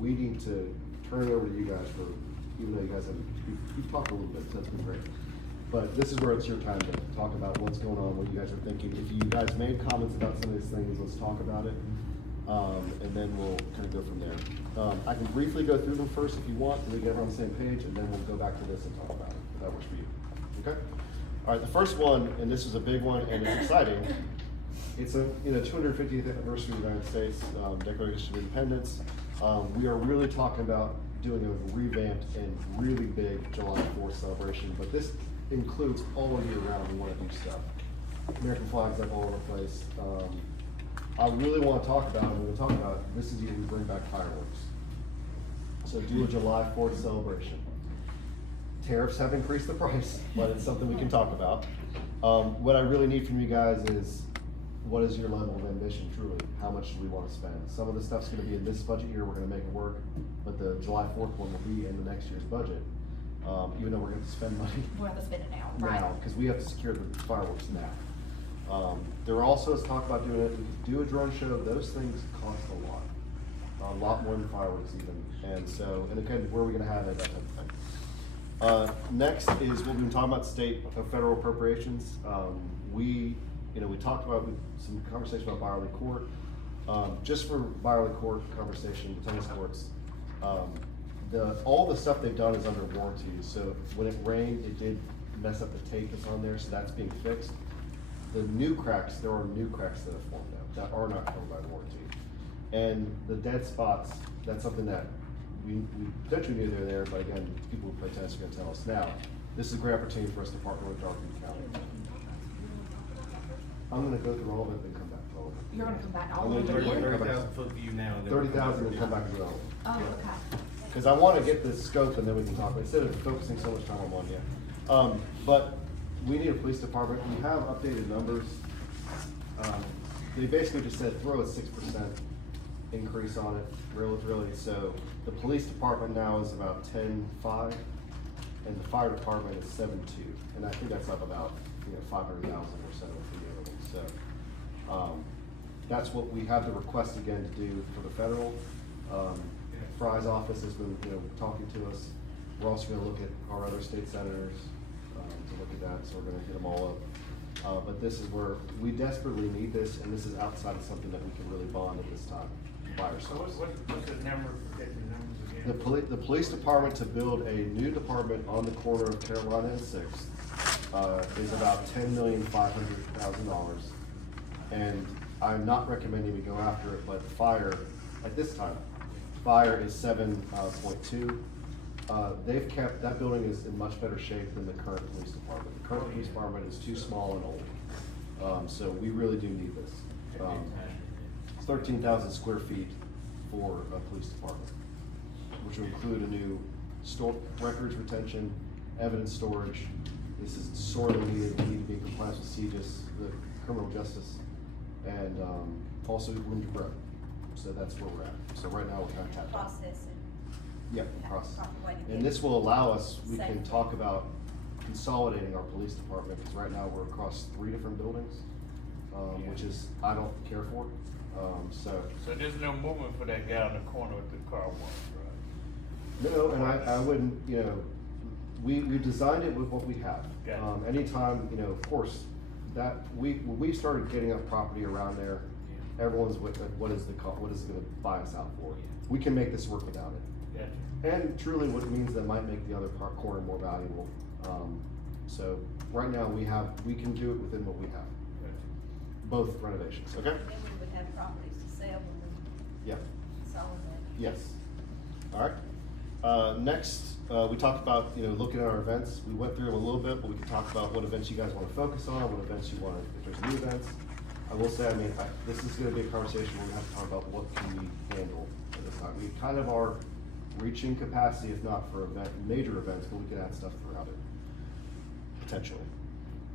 we need to turn it over to you guys for, even though you guys have, you've talked a little bit, so that's been great. But this is where it's your time to talk about what's going on, what you guys are thinking. If you guys made comments about some of these things, let's talk about it. And then we'll kind of go from there. I can briefly go through them first if you want, and we get everyone on the same page, and then we'll go back to this and talk about it, if that works for you. Okay? All right, the first one, and this is a big one, and it's exciting. It's a 250th anniversary of the United States, Declaration of Independence. We are really talking about doing a revamped and really big July 4th celebration, but this includes all year round. We want to do stuff. American flags like all over the place. I really want to talk about, and we'll talk about, this is year we bring back fireworks. So do a July 4th celebration. Tariffs have increased the price, but it's something we can talk about. What I really need from you guys is, what is your level of ambition, truly? How much do we want to spend? Some of the stuff's gonna be in this budget year, we're gonna make it work, but the July 4th one will be in the next year's budget. Even though we're gonna have to spend money. We'll have to spend it now, right? Now, because we have to secure the fireworks now. There also is talk about doing it, we could do a drone show, those things cost a lot more than fireworks even. And so, and again, where are we gonna have it, that type of thing. Next is, we've been talking about state or federal appropriations. We talked about some conversation about Byerly Court. Just for Byerly Court conversation, the tennis courts, all the stuff they've done is under warranty. So when it rained, it did mess up the tape that's on there, so that's being fixed. The new cracks, there are new cracks that have formed out that are not covered by warranty. And the dead spots, that's something that we potentially knew they were there, but again, people who play tennis are gonna tell us now. This is a great opportunity for us to partner with Dartmouth County. I'm gonna go through all of it and come back to all of it. You're gonna come back all I'm the gonna way do in? 30,000 foot view now. 30,000 and come back to all of it. Oh, okay. Because I want to get the scope and then we can talk, instead of focusing so much time on one yet. But we need a police department. We have updated numbers. They basically just said throw a 6% increase on it, really. So the police department now is about 10.5, and the fire department is 7.2, and I think that's up about 500,000 or so for the other one. So that's what we have the request again to do for the federal. Fry's office has been talking to us. We're also going to look at our other state senators to look at that, so we're going to hit them all up. But this is where we desperately need this, and this is outside of something that we can really bond at this time by ourselves. What's the number, get the numbers again? The police department to build a new department on the corner of Carolina and 6th is about $10,500,000. And I'm not recommending we go after it, but fire, at this time, fire is 7.2. They've kept, that building is in much better shape than the current police department. The current police department is too small and old. So we really do need this. It's 13,000 square feet for a police department, which will include a new records retention, evidence storage. This is sorely needed. We need to be in compliance with CJIS, the criminal justice, and also room to grow. So that's where we're at. So right now we're kind of tapped out. Process and. Yeah, have process. proper way to And get this will allow us, we can safely. talk about consolidating our police department, because right now we're across 3 different buildings, which is, I don't care for. So there's no movement for that guy on the corner with the car wash, right? no, and I wouldn't, we designed it with what we have. Gotcha. Anytime, of course, that when we started getting up property around there, everyone's with, what is it gonna buy us out for? We can make this work without it. Gotcha. And truly what it means that might make the other corner more valuable. So right now we can do it within what we have, both renovations, okay? Then we would have properties to sell when we Yeah, consolidate. yes. All right. Next, we talked about, looking at our events. We went through them a little bit, but we can talk about what events you guys want to focus on, what events you want to, if there's new events. I will say, this is gonna be a conversation where we have to talk about what can we handle at this time. We kind of are reaching capacity, if not for major events, but we can add stuff throughout it, potentially.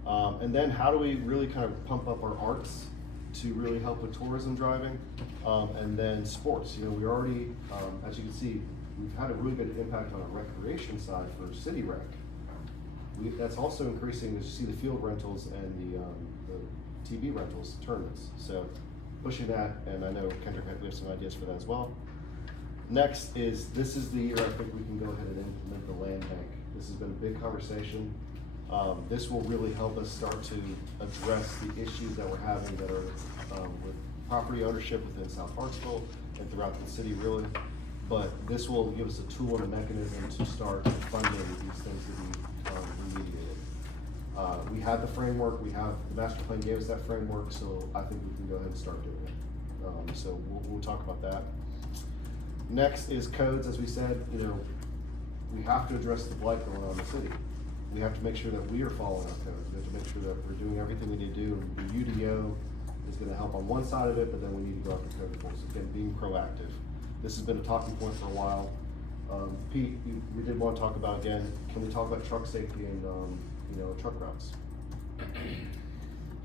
And then how do we really kind of pump up our arts to really help with tourism driving? And then sports, we already, as you can see, we've had a really good impact on our recreation side for city rec. That's also increasing, as you see, the field rentals and the TV rentals tournaments. So pushing that, and I know Kendrick, we have some ideas for that as well. Next is, this is the year I think we can go ahead and implement the land bank. This has been a big conversation. This will really help us start to address the issues that we're having that are with property ownership within South Hartsville and throughout the city really. But this will give us a tool and a mechanism to start funding these things to be remediated. We have the framework, the master plan gave us that framework, so I think we can go ahead and start doing it. So we'll talk about that. Next is codes, as we said, we have to address the blight going on in the city. We have to make sure that we are following our codes. We have to make sure that we're doing everything we need to do. The UDO is gonna help on one side of it, but then we need to go after code enforcement, again, being proactive. This has been a talking point for a while. Pete, we did want to talk about, again, can we talk about truck safety and, truck routes?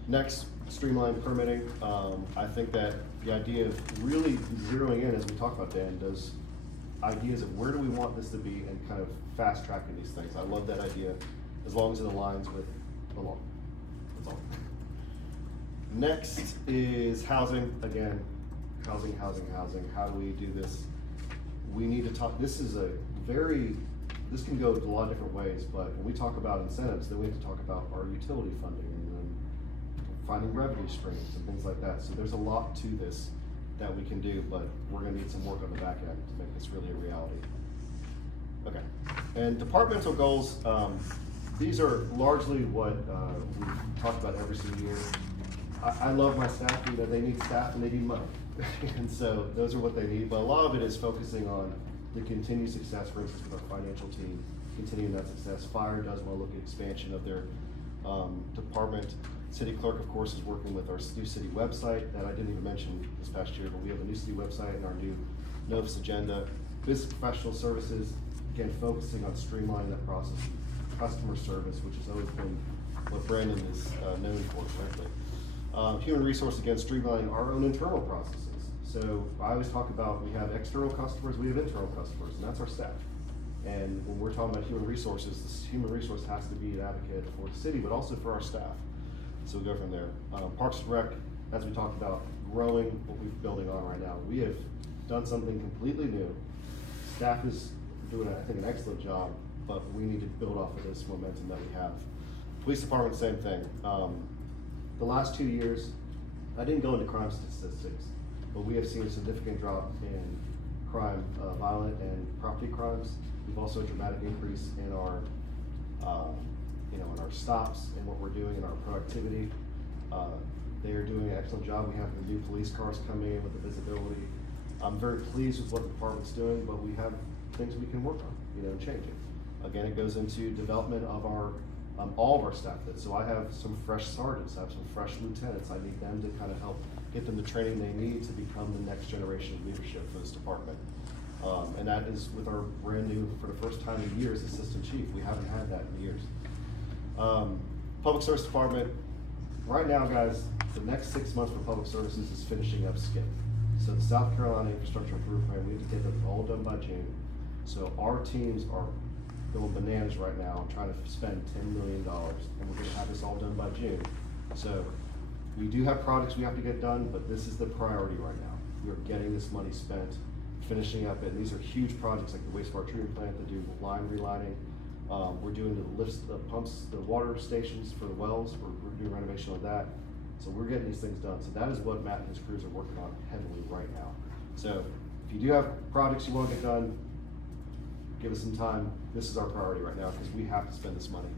Next, streamline permitting. I think that the idea of really zeroing in, as we talked about, Dan, does ideas of where do we want this to be and kind of fast tracking these things. I love that idea, as long as it aligns with the law. That's all. Next is housing. Again, housing. How do we do this? We need to talk, this can go a lot of different ways, but when we talk about incentives, then we have to talk about our utility funding and then finding revenue streams and things like that. So there's a lot to this that we can do, but we're gonna need some work on the back end to make this really a reality. Okay, and departmental goals, these are largely what we've talked about every single year. I love my staff, they need staff and they need money. And so those are what they need, but a lot of it is focusing on the continued success, for instance, with our financial team, continuing that success. Fire does want to look at expansion of their department. City clerk, of course, is working with our new city website that I didn't even mention this past year, but we have a new city website and our new Novus agenda. Business professional services, again, focusing on streamlining that process. Customer service, which has always been what Brandon is known for, frankly. Human resource, again, streamlining our own internal processes. So I always talk about, we have external customers, we have internal customers, and that's our staff. And when we're talking about human resources, this human resource has to be an advocate for the city, but also for our staff. So we'll go from there. Parks and Rec, as we talked about, growing what we're building on right now. We have done something completely new. Staff is doing, I think, an excellent job, but we need to build off of this momentum that we have. Police department, same thing. The last 2 years, I didn't go into crime statistics, but we have seen a significant drop in crime, violent and property crimes. We've also a dramatic increase in our, in our stops and what we're doing in our productivity. They are doing an excellent job. We have the new police cars coming in with the visibility. I'm very pleased with what the department's doing, but we have things we can work on, and change it. Again, it goes into development of our all of our staff. So I have some fresh sergeants, I have some fresh lieutenants. I need them to kind of help get them the training they need to become the next generation of leadership for this department. And that is with our brand new, for the first time in years, assistant chief. We haven't had that in years. Public service department, right now, guys, the next 6 months for public services is finishing up SKIP. So the South Carolina Infrastructure Improvement Plan, we have to get them all done by June. So our teams are going bananas right now, trying to spend $10 million, and we're gonna have this all done by June. So we do have projects we have to get done, but this is the priority right now. We are getting this money spent, finishing up it. And these are huge projects like the wastewater treatment plant to do line relining. We're doing the lifts, the pumps, the water stations for the wells. We're doing renovation on that. So we're getting these things done. So that is what Matt and his crews are working on heavily right now. So if you do have projects you want to get done, give us some time. This is our priority right now because we have to spend this money.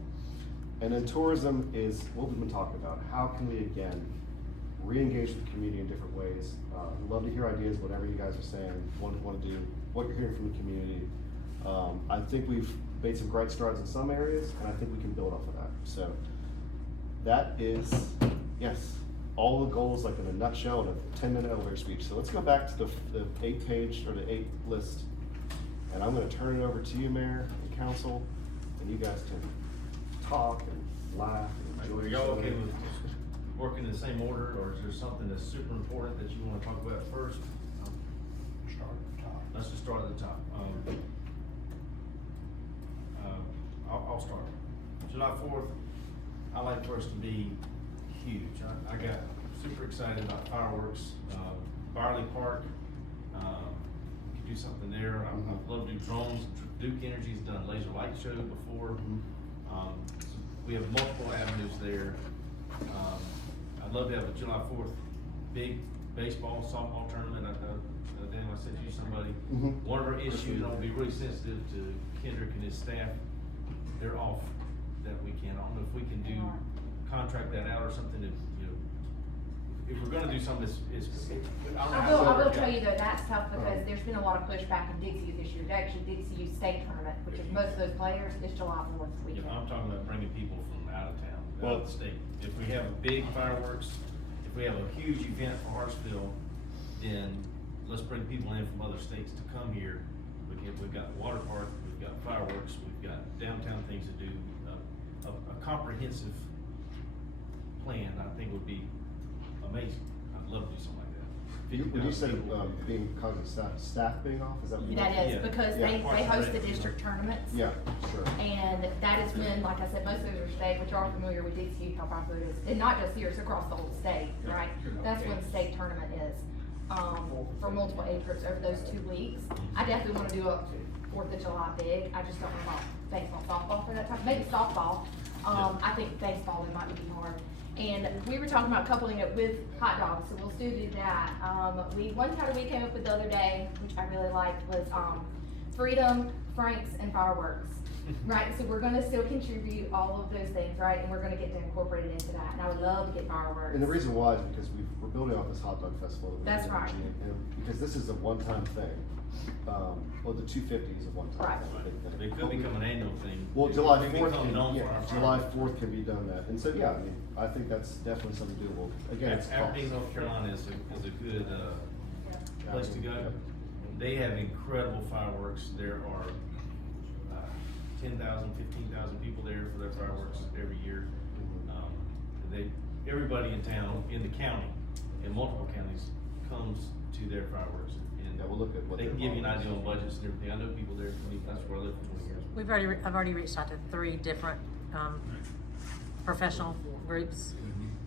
And then tourism is what we've been talking about. How can we, again, re-engage with the community in different ways? We'd love to hear ideas, whatever you guys are saying, what you want to do, what you're hearing from the community. I think we've made some great strides in some areas, and I think we can build off of that. So that is, yes, all the goals, like in a nutshell, in a 10-minute elevator speech. So let's go back to the 8-page or the 8 list. And I'm gonna turn it over to you, Mayor and Council, and you guys can talk and laugh and enjoy Are y'all okay with working in the same order, or is there something that's super important that you wanna talk about first? Start at the top. Let's just start at the top. I'll start. July 4th, I like for us to be huge. I got super excited about fireworks. Barley Park, could do something there. I'd love to do drones. Duke Energy's done laser light show before. So we have multiple avenues there. I'd love to have a July 4th big baseball, softball tournament. Dan, I sent you somebody. One of our issues, and I'll be really sensitive to Kendrick and his staff, they're off that weekend. I don't know if we can contract that out or something, if, you know, if we're gonna do something that's, I don't know. I will tell you though, that's tough because there's been a lot of pushback in Dixie this year. Actually, Dixie state tournament, which is most of those players, is July 4th You weekend. know, I'm talking about bringing people from out of town, Well- out of the state. If we have a big fireworks, if we have a huge event for Hartsville, then let's bring people in from other states to come here. We've got the water park, we've got fireworks, we've got downtown things to do. A comprehensive plan, I think would be amazing. I'd love to do something like that. When you said, being cognizant of staff being off, is that what you meant? That is, Yeah. because Yeah. they host the district tournaments. Yeah, sure. And that has been, like I said, most of those are state, which are familiar with Dixie, how popular it is, and not just here, it's across the whole state, Yeah. right? That's when the state tournament is, for multiple age groups over those 2 weeks. I definitely wanna do a 4th of July big, I just don't know about baseball, softball for that time, maybe softball. I think baseball, it might be hard. And we were talking about coupling it with hot dogs, so we'll still do that. One kind of we came up with the other day, which I really liked, was, freedom, Franks, and fireworks. Right, so we're gonna still contribute all of those things, right, and we're gonna get to incorporate it into that, and I would love to get fireworks. And the reason why is because we're building off this hot dog festival. that we That's did in right. Virginia, and because this is a one-time thing. Well, the 250 is a one-time Right. thing. big thing. It could become an annual thing. Well, It July could 4th become can, known for yeah, our July fireworks. 4th can be done that, and so, yeah, I mean, I think that's definitely something doable. Again, it's cost. Aberdeen, North Carolina is a good, place to go. Yep. They have incredible fireworks. There are 10,000, 15,000 people there for their fireworks every year. Everybody in town, in the county, in multiple counties, comes to their fireworks. And Yeah, we'll look at what they can their give you an volume idea is. on budgets and everything. I know people there, that's where I lived for 20 years. I've already reached out to 3 different, professional groups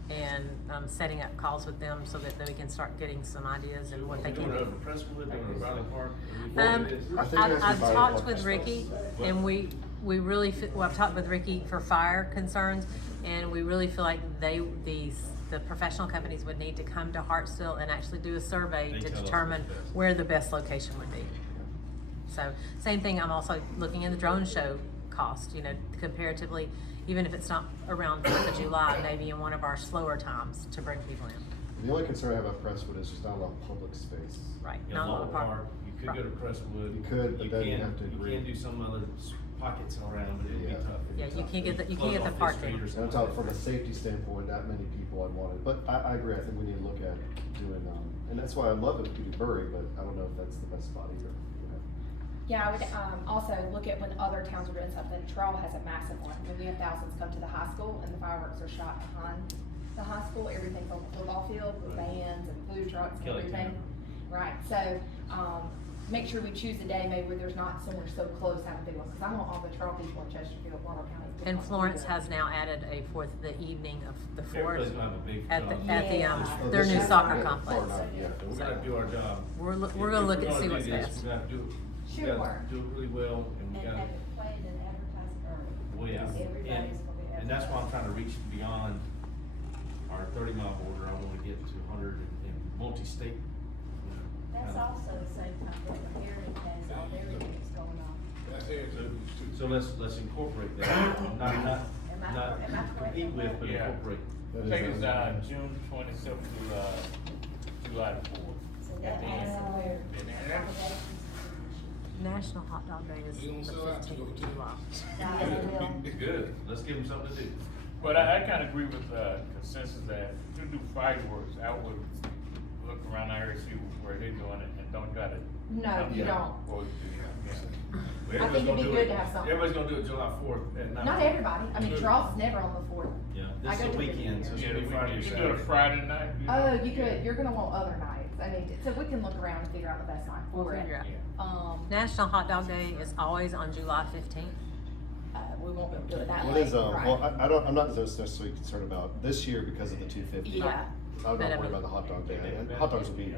and, setting up calls with them so that we can start getting some ideas and what they Doing can it do. over Presswood, doing it over Valley Park. I think it has to I've be by talked the with park Ricky, themselves. and we really, well, I've talked with Ricky for fire concerns, and we really feel like the professional companies would need to come to Hartsville and actually do a survey They to tell us determine what's best. where the best location would be. So, same thing, I'm also looking in the drone show cost, comparatively, even if it's not around 4th of July, maybe in one of our slower times to bring people in. The only concern I have about Presswood is there's not a lot of public space. Right, Yeah, not a lot of Lowell park. You could go to Presswood. You could, but then you can- have to agree. You can do some other pockets around, but it'd be Yeah. tough. It'd be Yeah, you tough. can't get the- you Close can't get the off parking. street or And I'm something. talking from a safety standpoint, that many people I'd want it, but I agree, I think we need to look at doing, and that's why I love it if we do Bury, but I don't know if that's the best spot either. Yeah, I would, also look at when other towns are doing something. Trail has a massive one. I mean, we have thousands come to the high school and the fireworks are shot behind the high school. Everything's on the football field with bands and food trucks and Kelly everything. Town. Right, so, make sure we choose a day maybe where there's not somewhere so close have a big one, cause I want all the trail people in Chesterfield, Water County. to And come Florence do that. has now added the evening of the Everybody's 4th gonna have a big. at the, job. Oh, their this new is- soccer yeah, complex. far enough, yeah. We're gonna do our job. We're If gonna look we're and see do what's this, best. We gotta do it. We Sure. gotta do it really well, and we And gotta, have it played and advertised early. well, yeah. Everybody's And, gonna be and that's why I'm advertised. trying to reach beyond our 30-mile border. I wanna get to 100 and multi-state, That's kinda. also the same time that the Heritage has all their events going on. So let's incorporate that, not Am I correct compete on with, that? but Yeah. incorporate. That I is think it's, a- June 27th to, July 4th. So that means that we're And that's- accommodations. National Hot Dog Day is the 15th of July. Yeah, they will. Good, let's give them something to do. But I kinda agree with, consensus that to do fireworks, I would look around the area, see where they're doing it, and don't try to. No, you Yeah. don't. Or, yeah. I think it'd be good to have something. Everybody's gonna do it July 4th at night. Not everybody, I mean, Charles is never on the 4th. Yeah, I this go is a to the weekend, so it's Yeah, gonna be Friday or you Saturday. do it Friday night. Oh, you could, you're gonna want other nights, I mean, so we can look around and figure out the best night We'll for it. figure out. Yeah. National Hot Dog Day is always on July 15th. We won't be able to do it that What late, is, right. well, I'm not necessarily concerned about this year because of the 250. Yeah. I'm But I not worried mean- about the hot dog day, and hot dogs will be,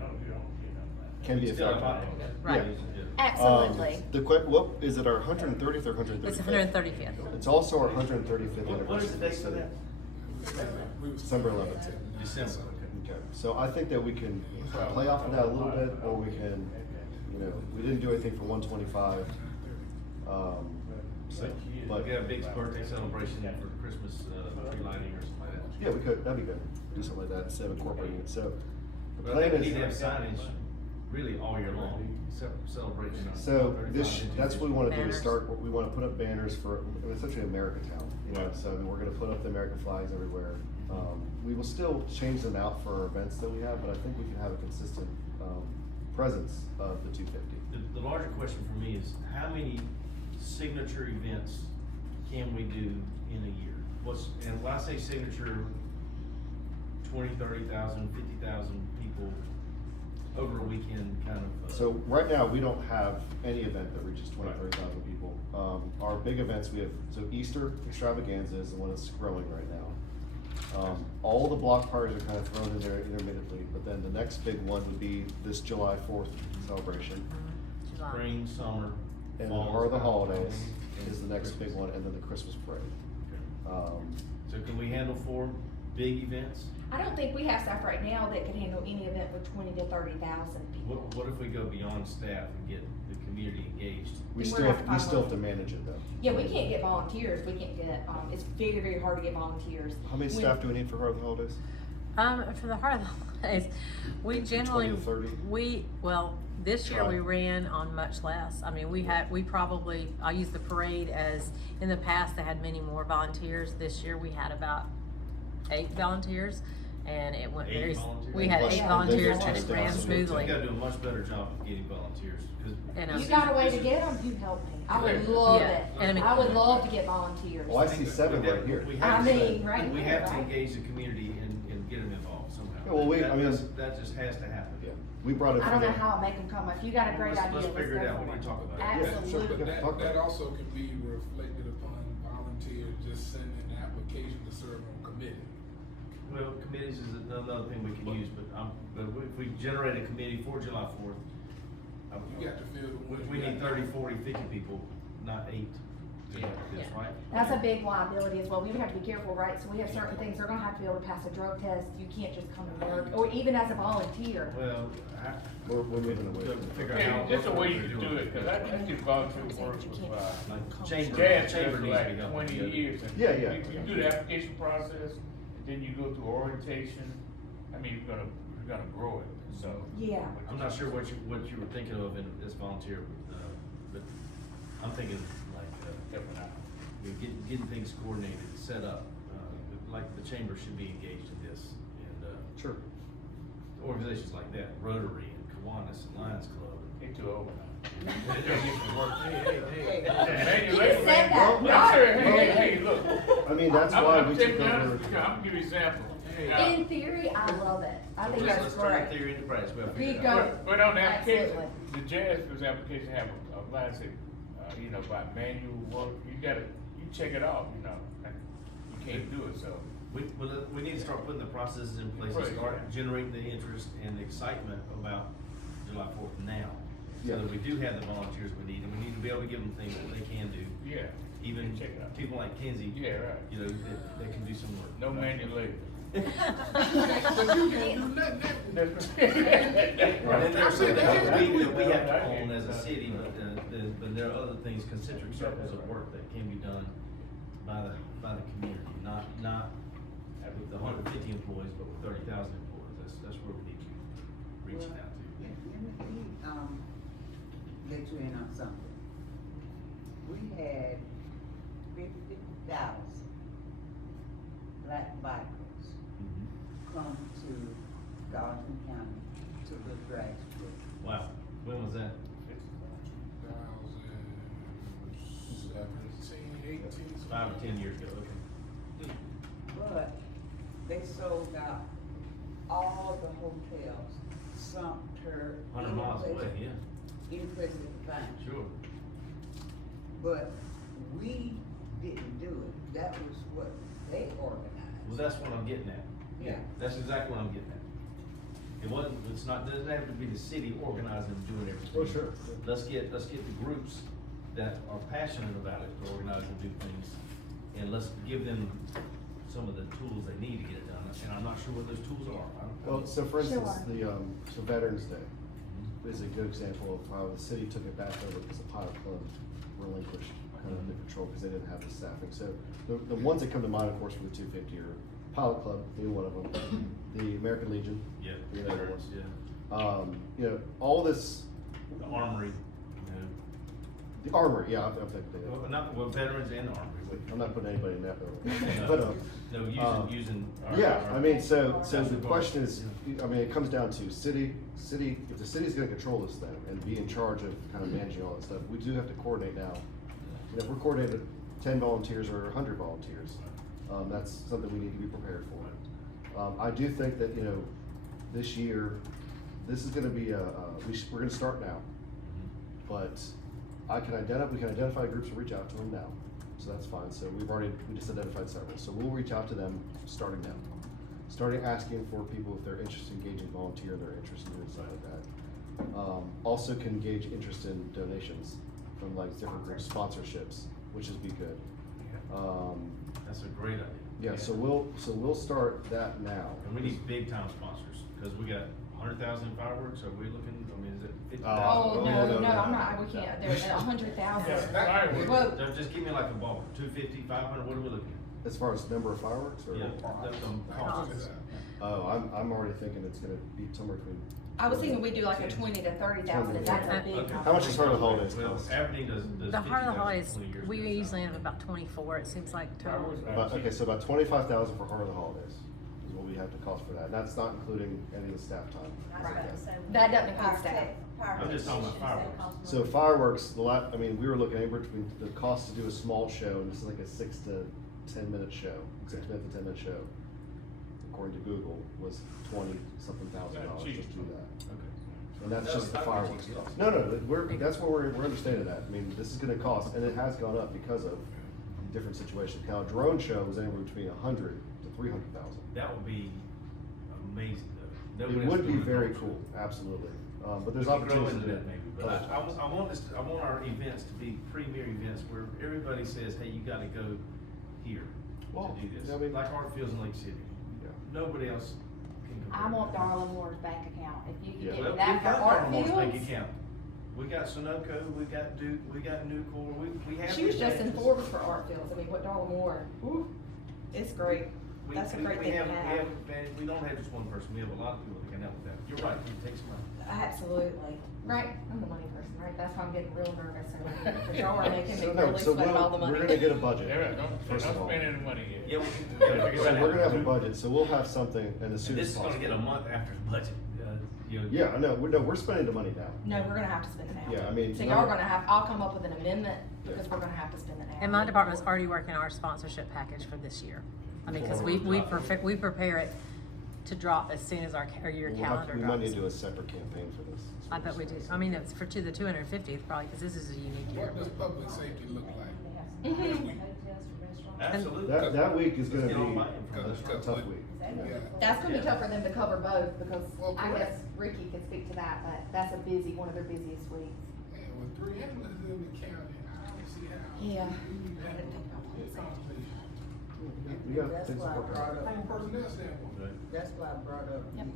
can be Still effective. have Right. Yeah. Absolutely. What, is it our 130th or 135th? It's 135th. It's also our 135th anniversary. What is the date for so that? December 11th. December, okay. Okay, so I think that we can play off of that a little bit, or we can, we didn't do anything for 125. Like, we have a big birthday celebration for Christmas, tree lighting or something like that. Yeah, we could, that'd be good, do something like that instead of incorporating it, so. The But I think plan we need to have is, signage really all year long, celebrating. so this, that's what we wanna do, is Banners. start, we wanna put up banners for, essentially America Town, so we're gonna put up the American flags everywhere. We will still change them out for our events that we have, but I think we can have a consistent, presence of the 250. The larger question for me is, how many signature events can we do in a year? And when I say signature, 20, 30,000, 50,000 people over a weekend kind of. So right now, we don't have any event that reaches 20, Right. 30,000 people. Our big events, we have, so Easter extravaganza is the one that's growing right now. All the block parties are kind of thrown in there intermittently, but then the next big one would be this July 4th celebration. July. Spring, summer. And then fall, Heart of the Halloween, Holidays and is the next big Christmas. one, and then the Christmas parade. So can we handle 4 big events? I don't think we have staff right now that can handle any event with 20 to 30,000 people. What if we go beyond staff and get the community engaged? We We're still, not we still have to following. manage it though. Yeah, we can't get volunteers, we can't get, it's very, very hard to get volunteers. How many When- staff do we need for Heart of the Holidays? For the Heart of the Holidays, we generally, 20 to 30? this year Try. we ran on much less. I mean, I use the parade as, in the past, they had many more volunteers. This year, we had about 8 volunteers, and it went 8 very, volunteers? we had Plus, 8 and volunteers, then and it just ran down. We smoothly. gotta do a much better job of getting volunteers, because. You got a way to get them, you help me. I would Yeah. love Yeah, it. and I mean- I would love to get volunteers. Well, I see 7 right here. We have I to- mean, right We here, have to right? engage the community and get them involved somehow. Yeah, well, That just has to happen. Yeah, we brought it I from don't know the. how I'll make them come. If you got a great Let's- idea, let's let's figure it go out. for We need to talk about it. Yeah, sure. Absolutely. Yeah, That, talk about that it. also can be reflected upon volunteers just sending an application to serve on committee. Well, committees is another thing we can use, but if we generate a committee for July 4th, You got to fill the ones. we you need got. 30, 40, 50 people, not 8. Yeah. That's Yeah. right. That's a big liability as well. We would have to be careful, right? So we have certain things, they're gonna have to be able to pass a drug test. You can't just come to work, or even as a volunteer. Well, We're moving away from Figure out Yeah, how- just a way you what can we're do it, cause I did volunteer work with, Like chamber, jazz chamber for needs to be like helping 20 together. years. And Yeah, yeah. You do the application process, and then you go through orientation, I mean, you're gonna grow it, so. Yeah. I'm not sure what you were thinking of as volunteer, but I'm thinking like, Helping out. getting things coordinated, set up, like the chamber should be engaged in this, and, Sure. organizations like that, Rotary and Kiwanis and Lions Club. They too old now. They just get to work. Hey. Man, You labor said man. that, I'm right? sure, hey, look. I mean, that's I'm- why I'm we taking took you over. honest, I'm gonna give you an example. In theory, I love it. I think Let's that's turn great. theory into practice, we'll We figure it go. out. But on the application, Absolutely. the Jazz's application have a line say, about manual work, you check it off, you can't do it, so. We need to start putting the processes in place and Right. start generating the interest and the excitement about July 4th now. So Yeah. that we do have the volunteers we need, and we need to be able to give them things that they can do. Yeah. Even Check it out. people like Kenzie. Yeah, right. You know, that can do some work. No manual labor. But you can't do nothing. And then there's something that we have to own as a city, but there are other things, concentric circles of work that can be done by the community, not with the 150 employees, but with 30,000 employees. That's where we need to be reaching out to. Let me, let you in on something. We had 50,000 black bikers come to Gallatin County to look grassroots. Wow, when was that? 2017, 18. 5 or 10 years ago, okay. But they sold out all the hotels, Sumter. 100 miles any away, place- yeah, Any place they could find. sure. But we didn't do it. That was what they organized. Well, that's what I'm getting at. Yeah. That's exactly what I'm getting at. It's not, doesn't have to be the city organizing and doing everything. Oh, sure. Let's get the groups that are passionate about it to organize and do things, and let's give them some of the tools they need to get it done, and I'm not sure what those tools are. Well, so for instance, Sure. so Veterans Day is a good example of how the city took it back over because the Pilot Club relinquished kind of the control because they didn't have the staffing. So the ones that come to mind, of course, for the 250 are Pilot Club, being one of them, the American Legion. Yeah, being another veterans, one. yeah. You know, all this, The armory, the armor, yeah, I'm thinking of it. not, well, veterans and the armory. I'm not putting anybody in that though. But, No, using. yeah, I mean, so the question is, I mean, it comes down to city, if the city's gonna control this thing and be in charge of kind of managing all that stuff, we do have to coordinate now. And if we're coordinating 10 volunteers or 100 volunteers, that's something we need to be prepared for. I do think that, you know, this year, this is gonna be we're gonna start now. But we can identify groups and reach out to them now, so that's fine. So we just identified several, so we'll reach out to them starting now. Starting asking for people if they're interested in engaging volunteer, they're interested in something like that. Also can gauge interest in donations from like different groups, sponsorships, which would be good. That's a great idea. Yeah, so we'll start that now. And we need big time sponsors, cause we got 100,000 fireworks, are we looking, I mean, is it 50,000? Oh, no, no, I'm not, we can't, there's 100,000. Yeah, fireworks. Whoa. Just give me like a ball, 250, 500, what are we looking As far as number of fireworks, or? at? Yeah, that's cost. Oh, I'm already thinking it's gonna be somewhere between. I was thinking we'd do like a 20 to 30,000, if that's a big Okay. number. How much is Heart of the Holidays Well, cost? Aberdeen does The Heart of the 50,000 Holidays, 20 years we ago. usually have about 24, it seems like total. Fireworks. Okay, so about 25,000 for Heart of the Holidays is what we have to cost for that. And that's not including any of the staff time. I was about to say, That doesn't include staff. I'm just talking about fireworks. So fireworks, I mean, we were looking anywhere between the cost to do a small show, and this is like a 6 to 10 minute show, 6 minute to 10 minute show. According to Google, was $20-something thousand Not dollars cheap. just to do that. Okay. And that's No, just the it's not fireworks cheap. cost. No, that's what we're understanding that. I mean, this is gonna cost, and it has gone up because of different situations. Now, a drone show is anywhere between 100 to 300,000. That would be amazing though. It Nobody else would be doing a very drone cool, show. absolutely. But there's We could grow opportunities into to do that maybe, it. but I want our events to be premier events where everybody says, hey, you gotta go here Well, to do this. I mean- Like Hartsville in Lake City. Yeah. Nobody else can compare. I want Darla Moore's bank account, if you Yeah. can Well, get me we that got for our art Moore's bank fields. account. We got Sunoco, we got Duke, we got Nucor, we have. She was the just in advantages. Forbes for art fields, I mean, what Darla Moore, ooh, it's great, We- that's a we- great we thing to have- have. We don't have just one person, we have a lot of people that can help with that. You're right, it takes money. Absolutely, right, I'm the money person, right, that's why I'm getting real nervous, because y'all are making me So, no, really so sweat all the money. we're gonna get a budget. They're not First of all. spending the money yet. Yeah, So we're gonna have a budget, so we'll have something, and as soon And as this is possible. gonna get a month after the budget, you know. Yeah, I know, we're spending the money now. No, we're gonna have to spend it now. Yeah, I mean, So y'all are gonna have, I'll come up with an amendment, because we're gonna have to spend it now. And my department's already working our sponsorship package for this year. I mean, cause we prepare it to drop as soon as our year calendar We might need drops. to do a separate campaign for this. I bet we do. I mean, it's to the 250th probably, cause this is a unique year. What does public safety look like? Mhm. This week? Absolutely. That week is gonna Let's get on be by it. a tough week. Yeah. That's gonna be tough for them to cover both, because Well, I correct. guess Ricky can speak to that, but that's one of their busiest weeks. And with 3 ambulances in the county, I don't see how. Yeah. We need to have a conversation. We got That's things to why I work brought on. From a up, personnel standpoint, that's why I brought up the, Yep.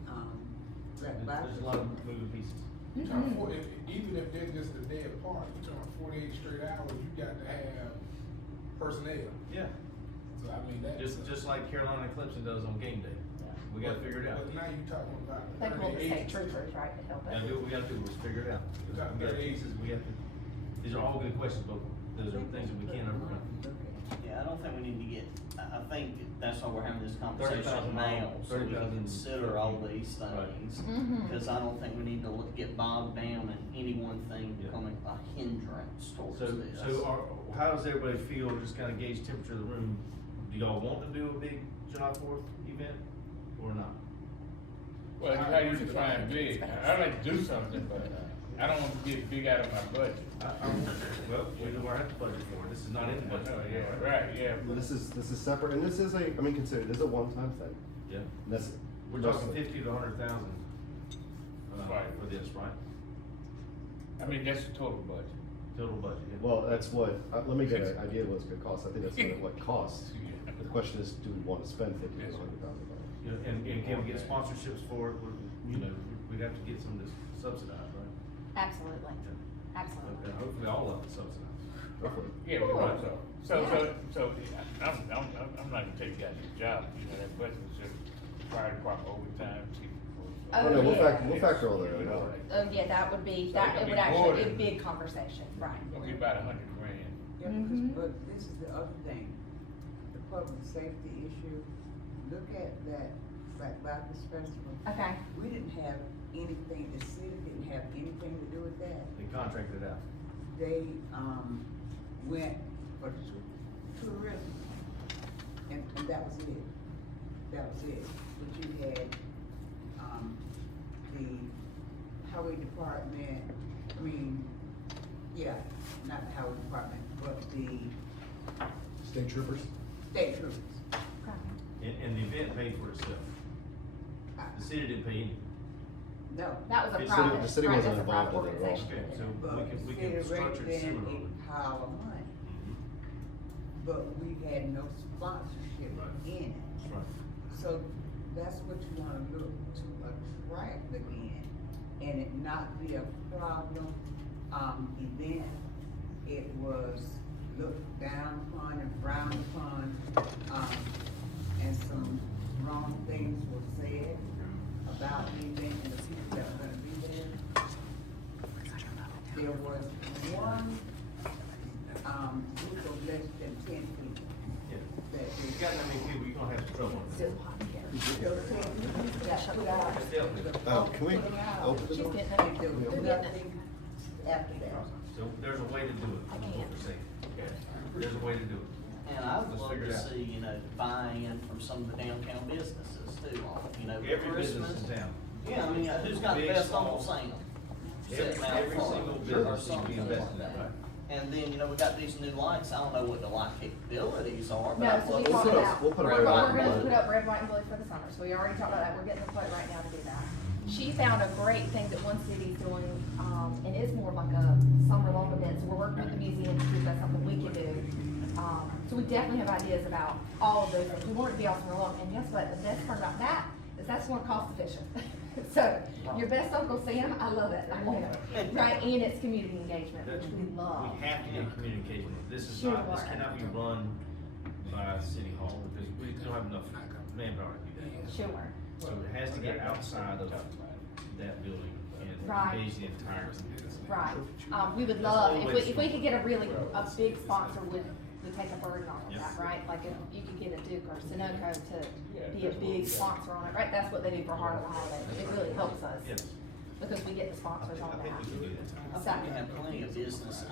that There's a lot of moving pieces. you trying to, even if they're just a day apart, you're talking 48 straight hours, you got to have personnel. Yeah. So I mean, that's. Just like Carolina and Clemson does on game day. We gotta figure it out. But now you're talking about They pulled the 30 state agencies. troopers, right, to help us. Gotta do what we gotta do, let's figure it out. We got pieces, we have to, these are all good questions, but those are things that we can't overcome. Yeah, I don't think we need to get, I think that's why we're having this conversation 30,000 now, so we 30,000 can consider all these Right. things. Mhm. Cause I don't think we need to get bogged down in any one thing Yeah. becoming a hindrance towards So, this. how does everybody feel, just kinda gauge temperature of the room? Do y'all want to do a big July 4th event, or not? Well, how you define big? I like to do something, but I don't want to get big out of my budget. Well, we don't have to budget for it, this is not in the budget. Oh, yeah, right, yeah. Well, this is separate, and this is consider, this is a one-time thing. Yeah, And that's. we're talking 50 to 100,000 Right. for this, right? I mean, that's the total budget. Total budget, yeah. Well, that's what, let me get an idea of what it's gonna cost. I think that's what it costs. Yeah. The question is, do we wanna spend $50 to $100,000? You know, and can we get sponsorships for it? You know, we'd have to get some of this subsidized, right? Absolutely, absolutely. And hopefully all of it subsidized. Roughly. Yeah, we want so. Yeah. So, I'm not gonna take you guys your job, you know, that budget was just fire department overtime, chief. Oh, no, yeah. we'll factor all that in. Yeah, that would be, So that, it it could would be actually more be a than- big conversation, right? It'll be about $100,000. Yeah, Mhm. but this is the other thing, the public safety issue, look at that Black Baptist Festival. Okay, We didn't have anything, the city didn't have anything to do with that. They contracted it out. They, went for tourism, and that was it. That was it. But you had, the highway department, not the highway department, but the State troopers? state troopers. okay. And the event paid for itself. The city didn't pay anything. No. That was a The city- private, the city right, wasn't that's a private involved in it at all. organization. Okay, so But we the can city structure it raked in similarly. a pile of money, Mhm. but we had no sponsorship Right. in it. That's right. So that's what you wanna look to attract again, and it not be a problem, event. It was looked down upon and frowned upon, and some wrong things were said about the event and the people that were gonna be there. There was one, group of less than 10 people Yeah. that If you did. got that many people, you're gonna have trouble. Still hot here. Yeah, shut it out. Can we open the She's door? getting And it. there was They're getting it. nothing after that. So there's a way to do it, I is what can't. we're saying. There's a way to do it. And I would Let's love figure it to out. see, you know, buy-in from some of the downtown businesses too, on, you know, Every business Christmas. in town. Yeah, I mean, who's got the Big, best small. Uncle Sam? Every Sitting out every front, single or business needs to be something invested in, like that. right? And then, you know, we got these new lights, I don't know what the light capabilities are, but No, I'd so we love to talked see. about, we'll put a we're red, white, and gonna blue. put up red, white, and blue for the summer, so we already talked about that, we're getting the quote right now to do that. She found a great thing that one city's doing, and it's more of like a summer long event, so we're working with the museum to see if that's something we can do. So we definitely have ideas about all of those things, we want it to be all summer long, and guess what, the best part about that is that's more cost efficient. So, your best Uncle Sam, I love it, I know, right, and it's community engagement, which we love. We have to get communication. This is Sure. not, this cannot be run by City Hall because we don't have enough manpower to do that. Sure, So it has to get outside of that building and Right. engage the entire community. right, we would love, if we could get a really, a big sponsor, would take a burden off of that, right? Like if you could get a Duke or Sunoco to be a big sponsor on it, right? That's what they do for Heart of the Holiday, it really helps us, Yes. because we get the sponsors on I think we that. can do that. I think we have plenty of business,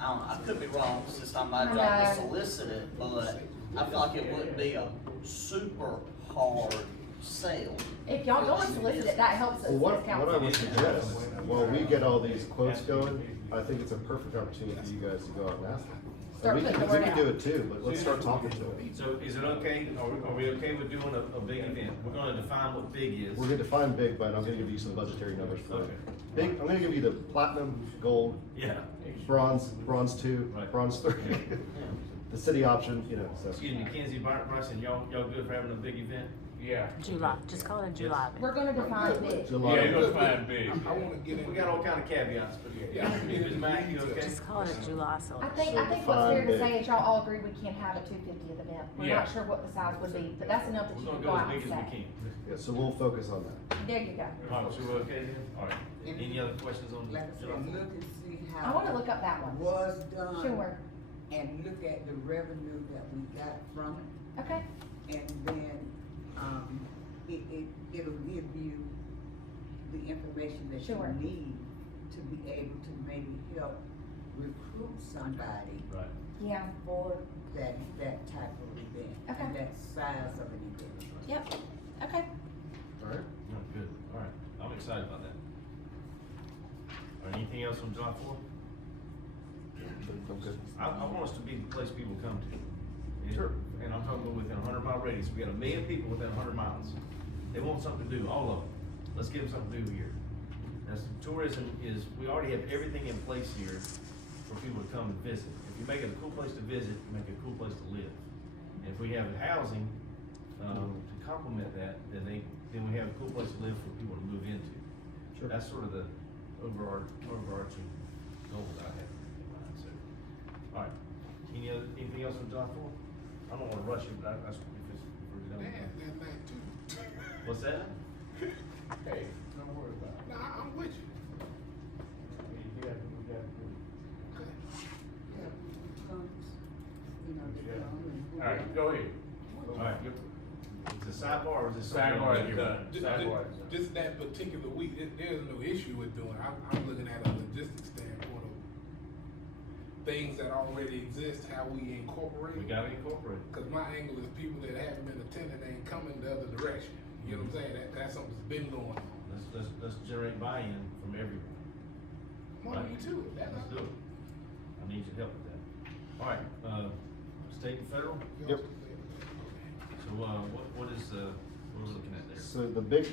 I could be wrong, since it's not my I job know. to solicit it, but I feel like it wouldn't be a super hard sale. If y'all go and solicit it, that helps us Well, as what I council. would suggest, while we get all these quotes going, I think it's a perfect opportunity for you guys to go out and ask them. Start And we putting can, the we word can do out. it too, but let's start talking to them. So is it okay, are we okay with doing a big event? We're gonna define what big is. We're gonna define big, but I'm gonna give you some budgetary numbers for it. Okay. Big, I'm gonna give you the platinum, gold, Yeah. bronze 2, Right. bronze 3. The city option, so. Excuse me, Kenzie, Bryson, y'all good for having a big event? Yeah. July, just call it a July event. We're gonna define big. July. Yeah, you're gonna find big. I wanna get in. We got all kind of caveats, but Yeah. if it's Mac, you okay? Just call it a July I celebration. think what's fair to Define say big. is y'all all agree we can't have a 250th event. We're Yeah. not sure what the size would be, but that's enough that We're you gonna can go go as out and big as we say. can. Yeah, so we'll focus on that. There you go. All right, so we're okay then? All right. Any other questions on Like I July? said, look and see I how. wanna look up that one. Was done. Sure, And look at the revenue that we got from it. okay, And then, it'll give you the information that Sure. you need to be able to maybe help recruit somebody Right. yeah, for that type of event. Okay. And that size of an event. yep, okay. All right? No, good, all right. I'm excited about that. All right, anything else on July 4th? I'm good. I want us to be the place people come to. And- Sure. And I'm talking about within a 100-mile radius, we got 1 million people within 100 miles. They want something to do, all of them. Let's give them something to do here. Now, tourism is, we already have everything in place here for people to come and visit. If you make it a cool place to visit, you make it a cool place to live. And if we have housing, to complement that, then we have a cool place to live for people to move into. Sure. That's sort of the overarching goal that I have in mind, so. All right, anything else from July 4th? I don't wanna rush it, but if we're done. Man, that night too. What's that? Hey, don't worry about it. Nah, I'm with you. We got. Okay. Yeah, comes, you know, they Yeah. come and. All right, go ahead. All right, is it sidebar or is it? something Sidebar else? is done. Just, Sidebar is done. just that particular week, there's no issue with doing, I'm looking at a logistics standpoint of things that already exist, how we incorporate. We gotta incorporate. Cause my angle is people that haven't been attending ain't coming the other direction. You know what I'm saying? That's something that's been going on. Let's generate buy-in from everyone. Come on, you too. That's Let's do it. I need your help with that. All right, state and federal, Yep. so, what is, what are we looking at there? So the big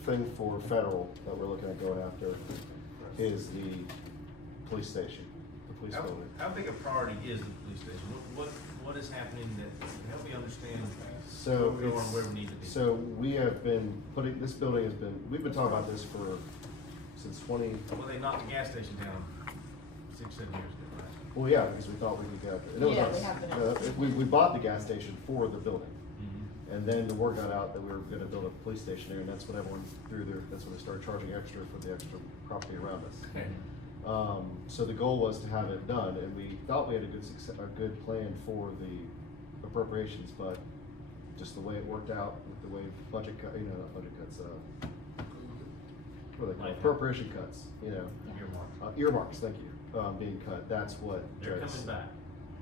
thing for federal that we're looking at going after is the police station, the police How, building. how big a priority is the police station? What is happening that, help me understand So where we are it's- and where we need to be? So we have been putting, this building has been, we've been talking about this since 20, Well, they knocked the gas station down 6-7 years ago, right? well, yeah, because we thought we could get, and it was Yeah, us. we have been. We bought the gas station for the building. Mm-hmm. And then the word got out that we were gonna build a police station there, and that's when everyone threw their, that's when they started charging extra for the extra property around us. So the goal was to have it done, and we thought we had a good plan for the appropriations, but just the way it worked out with the way not budget cuts, what are they called? Like- Appropriation cuts, Earmark. earmarks, thank you, being cut, that's what. They're drives- coming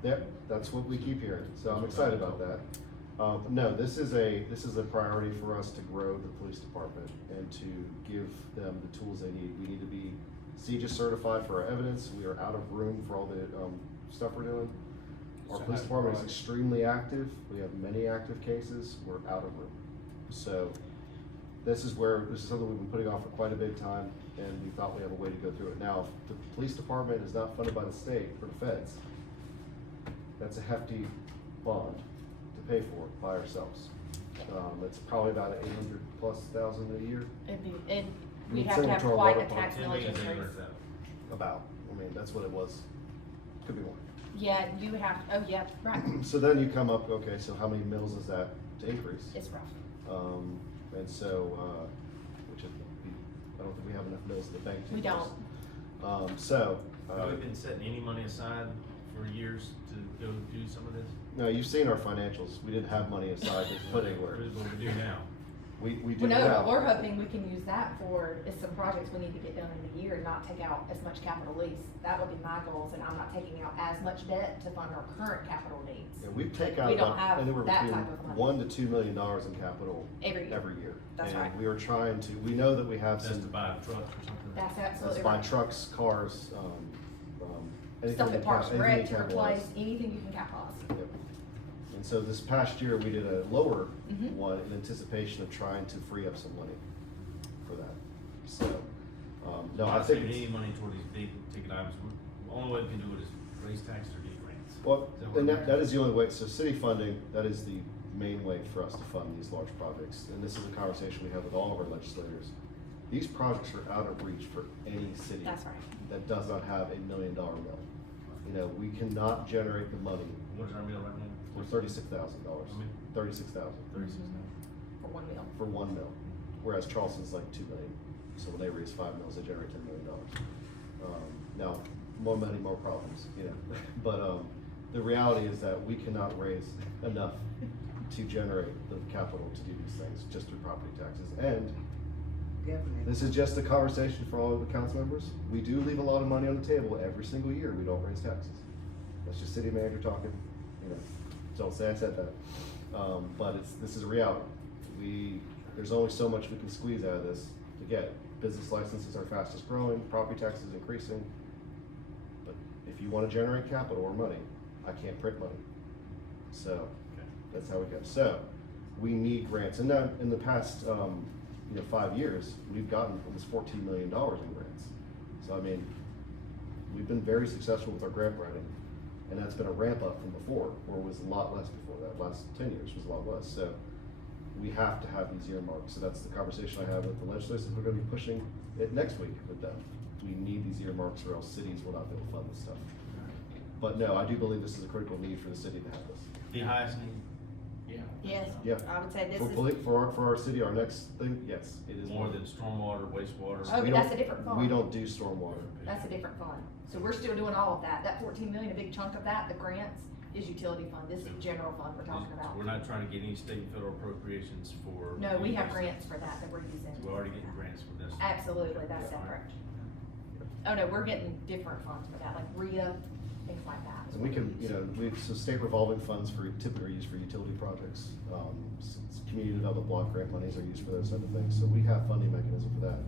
back. That's what we keep hearing, so I'm excited about that. No, this is a priority for us to grow the police department and to give them the tools they need. We need to be CJIS certified for our evidence. We are out of room for all the, stuff we're doing. Our So police how- department is extremely active. We have many active cases. We're out of room. So this is something we've been putting off for quite a bit of time, and we thought we have a way to go through it. Now, if the police department is not funded by the state or the feds, that's a hefty bond to pay for by ourselves. It's probably about $800,000+ a year, We'd have Similar to have to our quite water a plant, tax 10 millage million, increase. 800,000. about. I mean, that's what it was. Could be more. Yeah, you have, oh yeah, right, So then you come up, okay, so how many mills is that to increase? it's rough. And so, which I don't think we have enough mills in the bank to. We increase. don't. Have we been setting any money aside for years to go do some of this? No, you've seen our financials. We didn't have money aside to put anywhere. Here's what we do now. We Well, do no, now. but we're hoping we can use that for, is some projects we need to get done in a year and not take out as much capital lease. That would be my goals, and I'm not taking out as much debt to fund our current capital needs. Yeah, we take out We don't about have anywhere that between type of money. $1 to $2 million in capital Every year. That's right. And we are trying to, we know that we have That's to some, buy a truck or something? That's let's absolutely buy right. trucks, cars, anything. Stuff we at can- Parks and anything Rec we to can replace, capitalize. anything you can capitalize. Yep. And so this past year, we did a lower Mhm. one in anticipation of trying to free up some money for that. So, no, I Not think saving it's, any money toward these big ticket items. The only way we can do it is raise taxes or get grants. well, Is that what and we're- that is the only way, so city funding, that is the main way for us to fund these large projects. And this is a conversation we have with all of our legislators. These projects are out of reach for any city. That's right. That does not have $1 million mill. You know, we cannot generate the money What is our meal right now? for $36,000. I mean- 36,000 36 now. For 1 meal. for 1 mil, whereas Charleston's like 2 million. So when they raise 5 mils, they generate $10 million. Now, more money, more problems, you know. But the reality is that we cannot raise enough to generate the capital to do these things just through property taxes. And Definitely. this is just a conversation for all of the council members. We do leave a lot of money on the table every single year. We don't raise taxes. That's just city manager talking, you know. Don't say I said that. But this is a reality. There's only so much we can squeeze out of this to get it. Business licenses are fastest growing, property taxes increasing. But if you wanna generate capital or money, I can't print money. So, that's how we go. So, we need grants. And now, in the past, 5 years, we've gotten almost $14 million in grants. So, I mean, we've been very successful with our grant writing, and that's been a ramp up from before, where it was a lot less before that. Last 10 years was a lot less. So we have to have these earmarks. So that's the conversation I have with the legislators. We're gonna be pushing it next week with them. We need these earmarks or else cities will not be able to fund this stuff. But no, I do believe this is a critical need for the city to have this. The highest need, Yes, Yeah. I would say this For is, for our city, our next thing, yes, it is. more than stormwater, wastewater. Oh, We but that's don't- a different fund. We don't do stormwater. that's a different fund. So we're still doing all of that. That 14 million, a big chunk of that, the grants, is utility fund. This is general fund we're talking about. We're not trying to get any state and federal appropriations for. No, we have grants for that we're using. We're already getting grants for this. Absolutely, that's Yeah. separate. Oh, no, we're getting different funds for that, like RIA, things like that. And we can, so state revolving funds typically are used for utility projects. Community development block grant monies are used for those type of things. So we have funding mechanism for that.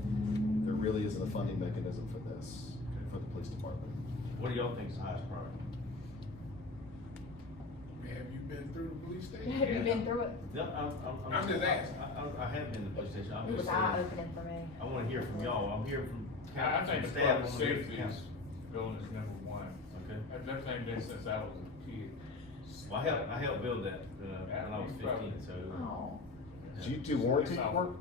There really isn't a funding mechanism for this, for the police department. What do y'all think is the highest priority? Have you been through the police station? Have you been through it? No, I'm just asking. I have been to the police station. I'm It was just saying, eye-opening for me. I wanna hear from y'all. I'm hearing from. I think the staff. public safety is building is number one. Okay. I've never been since I was a kid. Well, I helped build that, when I was 15, so. Oh. Did you do warranty It's work?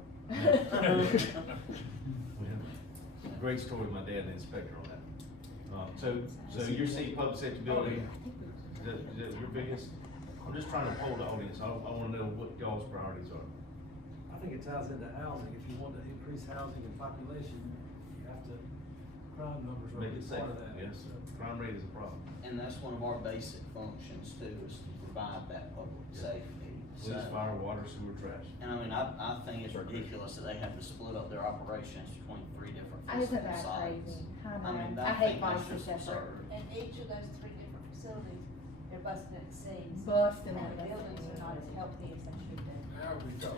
Great story with my dad, the inspector on that. So your seat, public safety building, is that your biggest? I'm just trying to poll the audience. I wanna know what y'all's priorities are. I think it ties into housing. If you want to increase housing and population, you have to, crime numbers are a Make it big safe, part of that. yes. Crime rate is a problem. And that's one of our basic functions too, is to provide that public safety. So- Police, fire, water, sewer, trash. And I mean, I think it's ridiculous that they have to split up their operations between 3 different Isn't physical that sites. crazy? I mean, know. I I hate think that's vices just separate. absurd. And each of those 3 different facilities, they're busting at the seams. Busting And at the the buildings are not as healthy as they should be. Now we go.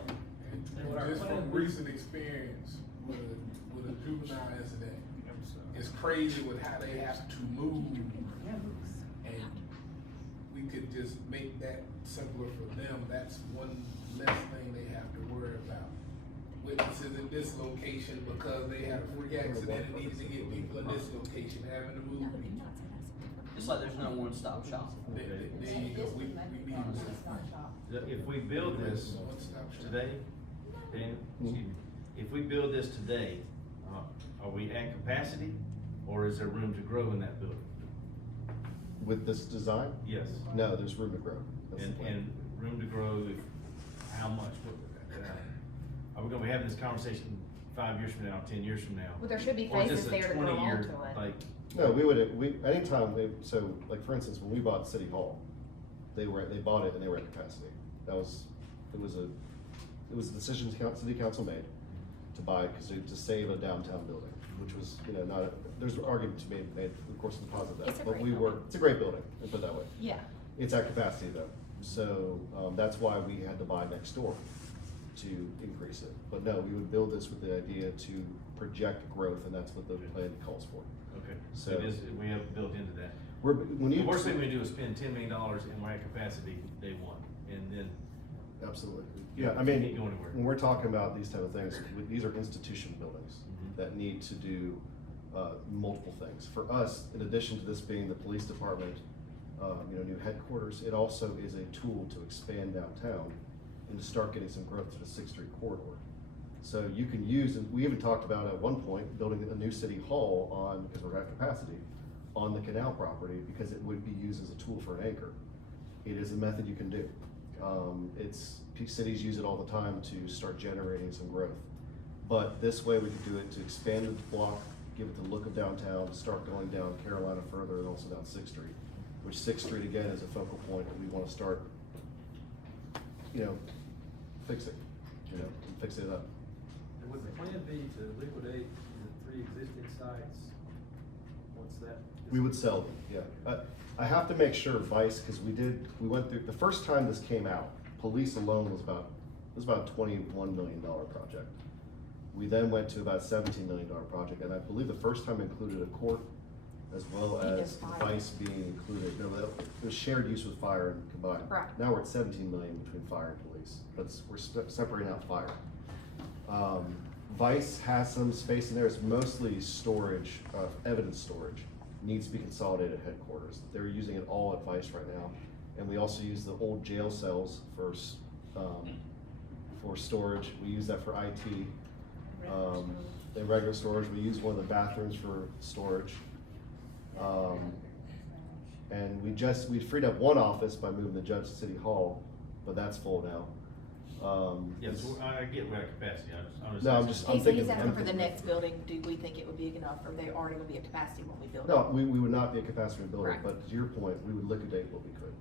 And What our just plan from be- recent experience with a juvenile incident, it's crazy with how they have to move. And we could just make that simpler for them. That's one less thing they have to worry about. Witnesses in this location because they had a freak accident and needed to get people in this location, having to move people. It's like there's no one-stop shop. There you And go, this we would make it need fun, to. it's not shop. If we build this One-stop shop. today, Dan, excuse me, if we build this today, are we at capacity, or is there room to grow in that building? With this design? Yes. No, there's room to grow. That's the plan. And room to grow, how much? Are we gonna be having this conversation 5 years from now, 10 years from now? Well, there should be Or is faces this a there to grow 20-year, onto it. like, No, so like for instance, when we bought City Hall, they bought it and they were at capacity. It was a decision city council made to buy, to save a downtown building, which was, there's an argument to be made, of course, in the positive of It's a that, but great building. it's a great building, let's put it that way. Yeah. It's at capacity though, so, that's why we had to buy next door to increase it. But no, we would build this with the idea to project growth, and that's what the plan calls for. okay, So- so it is, we have built into that. When The you. worst thing we do is spend $10 million and we're at capacity day one, and then. Absolutely. Yeah, Yeah, I mean, can't go anywhere. when we're talking about these type of things, these are institution buildings Mhm. that need to do, multiple things. For us, in addition to this being the police department, new headquarters, it also is a tool to expand downtown and to start getting some growth to the 6th Street corridor. So you can use, and we even talked about at one point, building a new city hall on, because we're at capacity, on the canal property, because it would be used as a tool for an anchor. It is a method you can do. Cities use it all the time to start generating some growth. But this way we could do it to expand the block, give it the look of downtown, start going down Carolina further and also down 6th Street. Which 6th Street again is a focal point that we wanna start, fixing, fixing it up. And would the plan be to liquidate the 3 existing sites? Once that? We would sell them, yeah. I have to make sure Vice, because we went through, the first time this came out, police alone was about a $21 million project. We then went to about a $17 million project, and I believe the first time included a court as well I think as it's fire. Vice being included. No, it was shared use with fire and combined. Right. Now we're at 17 million between fire and police, but we're separating out fire. Vice has some space in there, it's mostly storage, evidence storage, needs to be consolidated at headquarters. They're using it all at Vice right now, and we also use the old jail cells for storage, we use that for IT. In regular storage, we use one of the bathrooms for storage. And we freed up one office by moving the judge to City Hall, but that's full now. Yeah, so I get where capacity, No, I'm just- He's thinking- asking for the thinking- next building, do we think it would be big enough, or they already gonna be a capacity when we build it? No, we would not be a capacity building, Right. but to your point, we would liquidate what we could.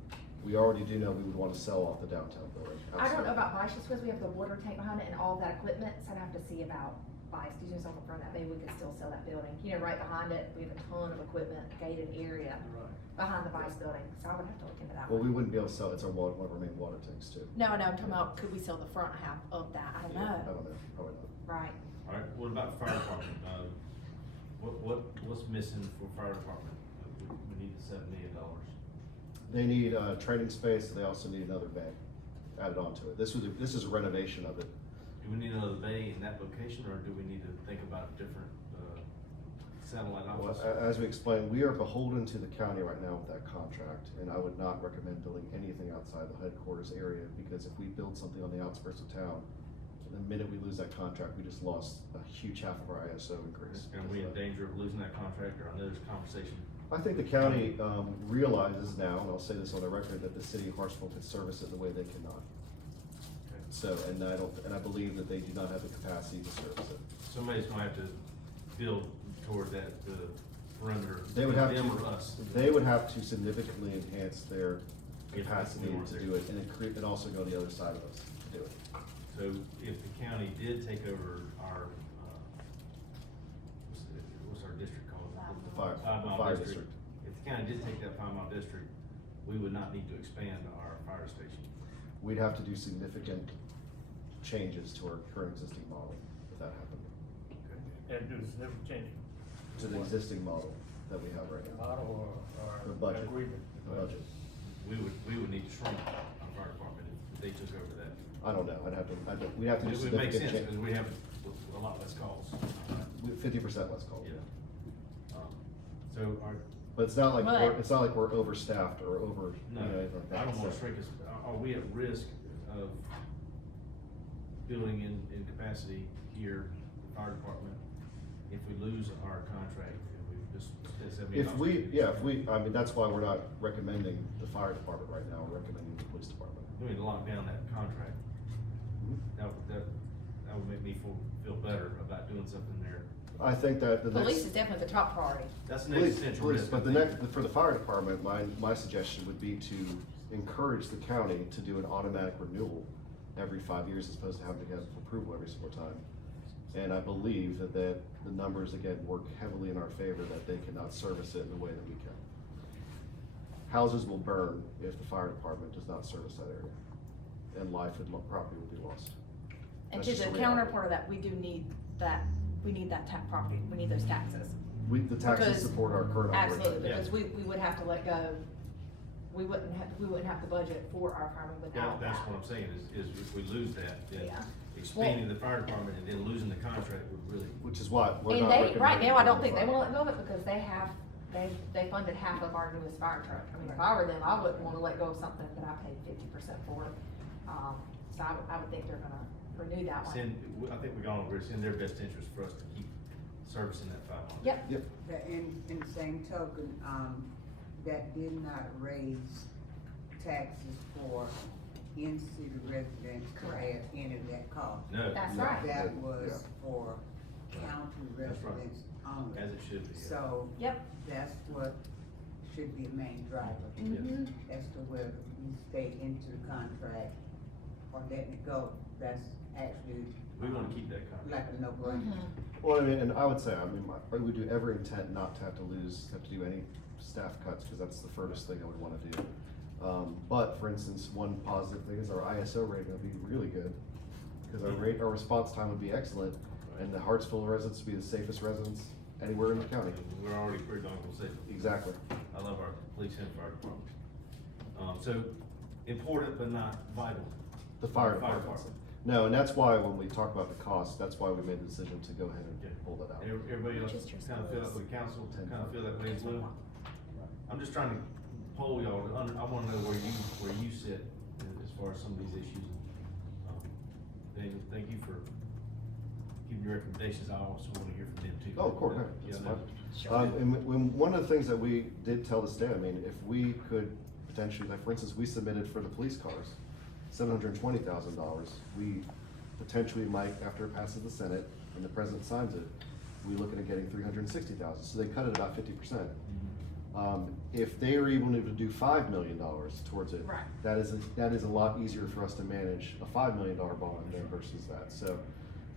We already do know we would wanna sell off the downtown building. I don't know absolutely. about Vice, just because we have the water tank behind it and all that equipment, so I'd have to see about Vice, do you something from that, maybe we could still sell that building, you know, right behind it, we have a ton of equipment, gated area Right. behind the Vice building, so I would have to look into that Well, we one. wouldn't be able to sell, it's our water, one of our main water tanks too. No, I'm talking about, could we sell the front half of that, I don't I know, don't know, probably not. right? Alright, what about the fire department? What's missing for fire department? We need the $7 million. They need, training space, they also need another bay added onto it. This is a renovation of it. Do we need another bay in that location, or do we need to think about different, satellite Well, office? as we explained, we are beholden to the county right now with that contract, and I would not recommend building anything outside the headquarters area, because if we build something on the outskirts of town, the minute we lose that contract, we just lost a huge half of our ISO increase. Are we in danger of losing that contract, or I know there's a conversation? I think the county, realizes now, and I'll say this on the record, that the city of Hartsville can service it the way they cannot. So, and I believe that they do not have the capacity to service it. Somebody's gonna have to build toward that, perimeter. They would have Them or to, us. they would have to significantly enhance their If capacity we weren't to there. do it, and also go the other side of us to do it. So if the county did take over our, what's our district called? The fire, 5 mile fire district. district. If the county did take that 5 mile district, we would not need to expand our fire station. We'd have to do significant changes to our current existing model if that happened, And do some change. to the existing model that we have right now, Model The or budget. agreement. the budget. We would need to shrink our fire department if they took over that. I don't know, we'd have to do It would make significant sense, change. because we have a lot less calls. 50% less call. Yeah. So our, But it's not like But- it's not like we're overstaffed or over, no, you know, anything like that. I don't wanna So- shrink us, are we at risk of building in capacity here, the fire department, if we lose our contract and we just spend $7 million? I mean, that's why we're not recommending the fire department right now, we're recommending the police department. We need to lock down that contract. That would make me feel better about doing something there. I think that the next. Police is definitely the top priority. That's the next Police, essential police, risk. but I the think. next, for the fire department, my suggestion would be to encourage the county to do an automatic renewal every 5 years as opposed to having to get approval every single time. And I believe that the numbers, again, work heavily in our favor, that they cannot service it in the way that we can. Houses will burn if the fire department does not service that area, and life and property will be lost. And That's to just the the reality. counterpart of that, we do need that, we need that tax property, we need those taxes. The taxes Because- support our current operation. Absolutely, Yeah. because we would have to let go, we wouldn't have the budget for our firemen Yeah, without that. that's what I'm saying, is if we lose that, then Yeah. expanding the fire department and then losing the contract would really. Which is what, we're And not they, recommending. right now, I don't doing think they fire. wanna let go of it because they funded half of our newest fire truck. I mean, if I were them, I wouldn't wanna let go of something that I paid 50% for. So I would think they're gonna renew that one. I think we got on, it's in their best interest for us to keep servicing that 500. Yep, Yep, In the same token, that did not raise taxes for in-city residents to Correct. have any of that cost. No. That's No. right. That Yeah. was for county That's right. residents only. As it should be. yeah. So Yep. that's what should be a main driver, Mhm. as to whether you stay into the contract or letting it go. That's actually. We wanna keep that contract. Like a no-brainer. Mhm. well, I mean, and I would say, I would do every intent not to have to do any staff cuts, because that's the furthest thing I would wanna do. But for instance, one positive thing is our ISO rating would be really good, because our response time would be excellent, and the Hartsville residents would be the safest residents anywhere in the county. We're already pretty darn safe. Exactly. I love our police and fire department. So important but not vital. The fire Fire department. No, and that's why when we talk about the cost, that's why we made the decision to go ahead and pull that out. Everybody else Just your kind of feel that way, council, kind of feel that way as well? I'm just trying to poll y'all, I wanna know where you sit as far as some of these issues. Daniel, thank you for giving your recommendations, I also wanna hear from them too. Oh, of course, no, Yeah, that's no. fine. And one of the things that we did tell the state, I mean, if we could potentially, like, for instance, we submitted for the police cars, $720,000. We potentially might, after it passes the Senate and the president signs it, we looking at getting $360,000, so they cut it about 50%. If they are able to do $5 million towards it, Right. that is a lot easier for us to manage a $5 million bond than versus that. So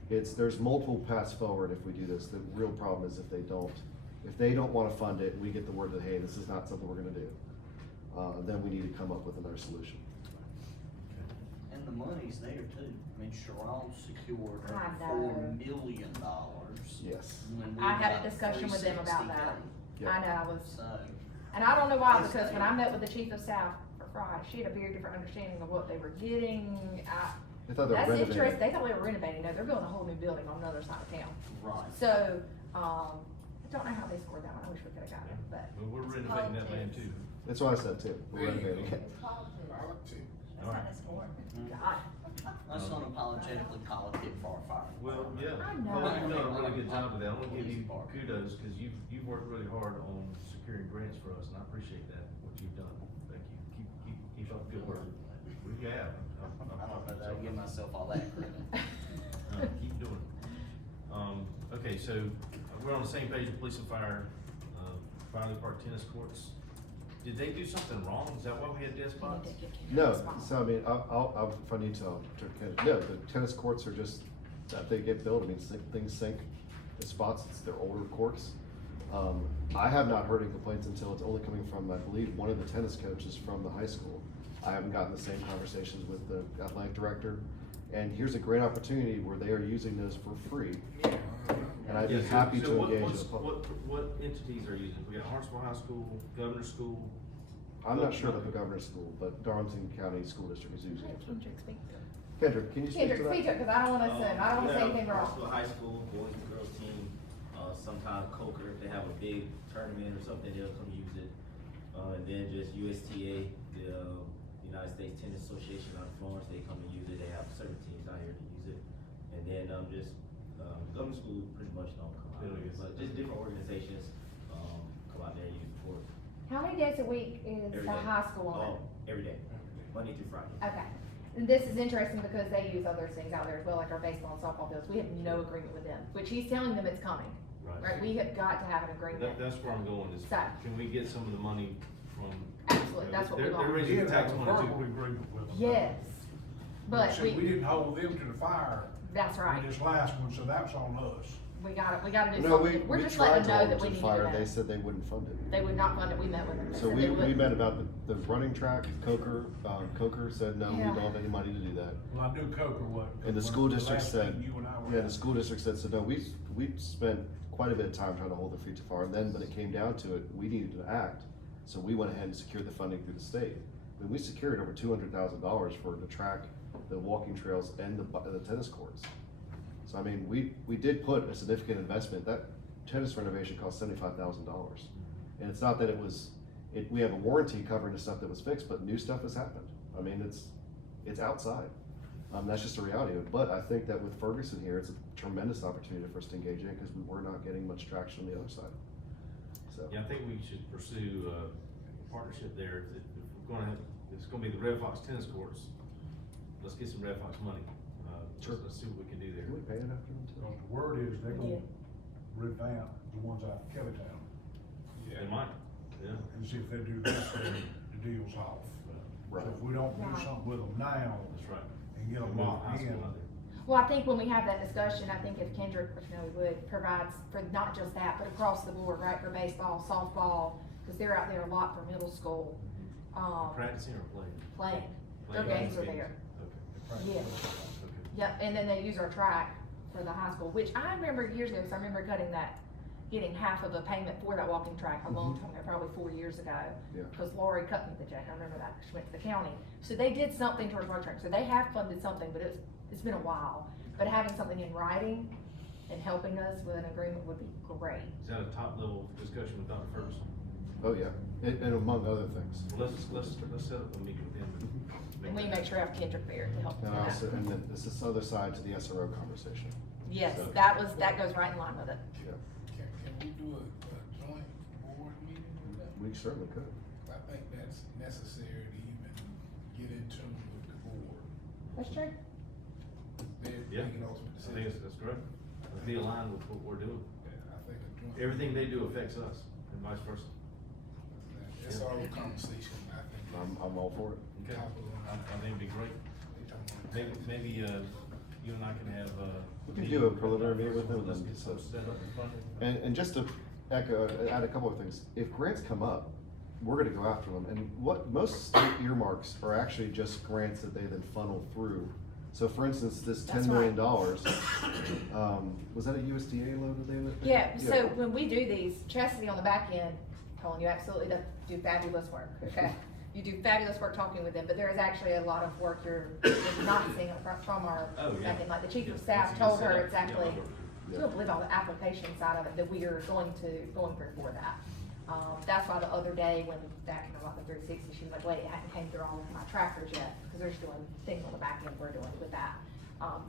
there's multiple paths forward if we do this. The real problem is if they don't wanna fund it, we get the word that, hey, this is not something we're gonna do. Then we need to come up with another solution. And the money's there too. I mean, Sharon secured I $4 know. million. Yes. When we I had got a discussion with them about that. 360K. Yeah. I know, I was, So, and I don't know why, because when I met with the chief of staff for Friday, she had a very different understanding of what they were getting. They thought they were That's renovating. interesting, they thought they were renovating, no, they're building a whole new building on the other side of town. right. So, I don't know how they scored that one, I wish we could've got it, but. But we're renovating that land too. That's what I said too. We're renovating it. It's politics. Politics. That's how they score. God, Let's unapologetically politic for our fire. Well, yeah, I well, know. you've done a really good job with that, I wanna give you Police department. kudos, cause you've worked really hard on securing grants for us, and I appreciate that, what you've done, thank you, keep up the good work. You have. I don't know that I give myself all that credit. Keep doing it. Okay, so we're on the same page with police and fire, Fire Park tennis courts. Did they do something wrong? Is that why we had dead spots? No, so I mean, if I need to, no, the tennis courts are just, that they get built, I mean, things sink in spots, they're older courts. I have not heard any complaints until it's only coming from, I believe, one of the tennis coaches from the high school. I haven't gotten the same conversations with the athletic director, and here's a great opportunity where they are using those for free. And I'd be Yeah, so- happy so to what- engage what's- the public. What entities are using? We got Hartsville High School, Governor School. I'm not sure about the governor's school, but Darlington County School District is using it. Kendrick, speak to it. Kendrick, can you speak to Kendrick, speak to that? it, cause I don't wanna assume, I don't wanna say anything wrong. Hartsville High School, boys and girls team, sometimes Coker, if they have a big tournament or something, they'll come use it. And then just USTA, the United States Tennis Association out of Florence, they come and use it, they have certain teams out here to use it. And then, government school pretty much don't come out, but just different organizations, come out there and use the court. How many days a week is Every the day. high school on Oh, every day, Monday through Friday. it? Okay, and this is interesting because they use other things out there as well, like our baseball and softball fields, we have no agreement with them, which he's telling them it's coming. Right, we have got to have an agreement. That's where I'm going, is So- can we get some of the money from? Absolutely, that's what we They're want. raising did tax have a money verbal too. agreement with them. Yes, but So we we, didn't hold them to the fire. that's right, On this last one, so that's on us. we gotta do No, we something, we're just tried letting to them know hold that them we to need fire, to do they that. said they wouldn't fund it. They would not fund it, we met with them. They So said we they wouldn't. met about the running track, Coker, Coker said, no, we Yeah. don't have any money to do that. Well, I knew Coker would. And the when school district last said, meeting you and I were yeah, at. the school district said, so no, we spent quite a bit of time trying to hold their feet to fire, and then when it came down to it, we needed to act. So we went ahead and secured the funding through the state. I mean, we secured over $200,000 for the track, the walking trails, and the tennis courts. So I mean, we did put a significant investment, that tennis renovation cost $75,000. And it's not that we have a warranty covering the stuff that was fixed, but new stuff has happened. I mean, it's outside. That's just a reality of it. But I think that with Ferguson here, it's a tremendous opportunity for us to engage in because we were not getting much traction on the other side. So. Yeah, I think we should pursue a partnership there. If we're gonna have, it's gonna be the Red Fox tennis courts, let's get some Red Fox money. Sure. Let's see what we can do there. Can we pay it after them too? Well, the word is they're gonna revamp the ones out of Kellytown. They might, yeah. And see if they do that, then the deal's off. Right. So if we don't do Right. something with them now That's right. and get them Move locked high in. school out there. Well, I think when we have that discussion, I think if Kendrick, which I know he would, provides for not just that, but across the board, right, for baseball, softball, because they're out there a lot for middle school, Practicing or playing? playing. Their Playing games are there. Okay, Yeah. okay. Yep, and then they use our track for the high school, which I remember years ago, because I remember cutting that getting half of a payment for that walking track a long time ago, probably 4 years ago. Yeah. Cause Lori cut me the check, I remember that, she went to the county. So they did something towards road track, so they have funded something, but it's been a while. But having something in writing and helping us with an agreement would be great. Is that a top level discussion with Dr. Ferguson? Oh, yeah, and among other things. Well, let's set up a meeting with him. And we make sure I have Kendrick there to help with And that. also, and then this is the other side to the SRO conversation. Yes, So- that goes right in line with it. Yeah, Can we do a joint board meeting with that? we certainly could. I think that's necessary to even get in tune with the board. That's true. They're Yeah, making ultimate I think decisions. that's correct. Let's be aligned with what we're doing. Yeah, I think a joint. Everything they do affects us and vice versa. That's our conversation, I think. I'm all for it. Okay, Top of the line. I think it'd be great. They talking about- Maybe, you and I can have, We can do a preliminary meeting with them and Let's then get some set up and funding. And just to add a couple of things, if grants come up, we're gonna go after them, and what, most state earmarks are actually just grants that they then funnel through. So for instance, this That's $10 million, right. Was that a USDA loan that they? Yeah, so when we do these, Chastity on the back end, Colin, you absolutely do fabulous work, okay? You do fabulous work talking with them, but there is actually a lot of work you're not seeing from our Oh, yeah. back end. Like the chief of Yeah, staff that's a good told her setup. exactly, Yeah. you don't believe all the application side of it that we are going through for that. That's why the other day when back in about the 360, she was like, wait, it hadn't came through all of my trackers yet, because they're just doing things on the back end we're doing with that.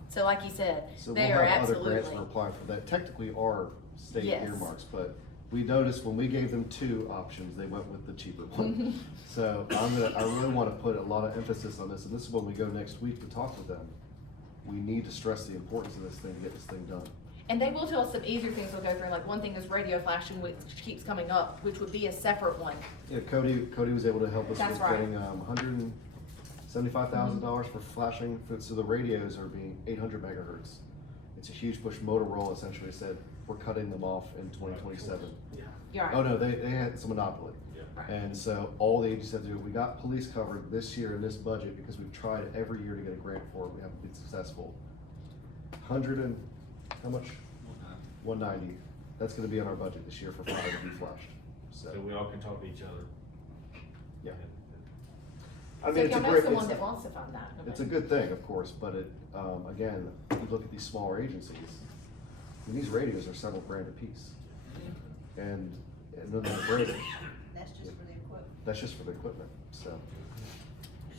So like you said, So they we'll are have other grants absolutely, for applying for that, technically are state Yes. earmarks, but we noticed when we gave them two options, they went with the cheaper one. So I really wanna put a lot of emphasis on this, and this is when we go next week to talk with them. We need to stress the importance of this thing to get this thing done. and they will tell us some easier things we'll go through, like one thing is radio flashing, which keeps coming up, which would be a separate one. Yeah, Cody was able to help us That's with right. getting, $175,000 for flashing, so the radios are being 800 megahertz. It's a huge push. Motorola essentially said, we're cutting them off in 2027. Yeah. You're right. Oh, no, they had some monopoly. Yeah. Right. And so all the agencies had to do, we got police covered this year in this budget because we've tried every year to get a grant for it, we haven't been successful. 100 and, how much? 190, that's gonna be in our budget this year for fire to be flushed, so. So we all can talk to each other. Yeah. And- I So mean, it's a y'all know great, someone it's, that wants to fund that. it's a good thing, of course, but it, again, you look at these smaller agencies, and these radios are several grand a piece. And then they're braided, That's just for the equipment. that's just for the equipment, so.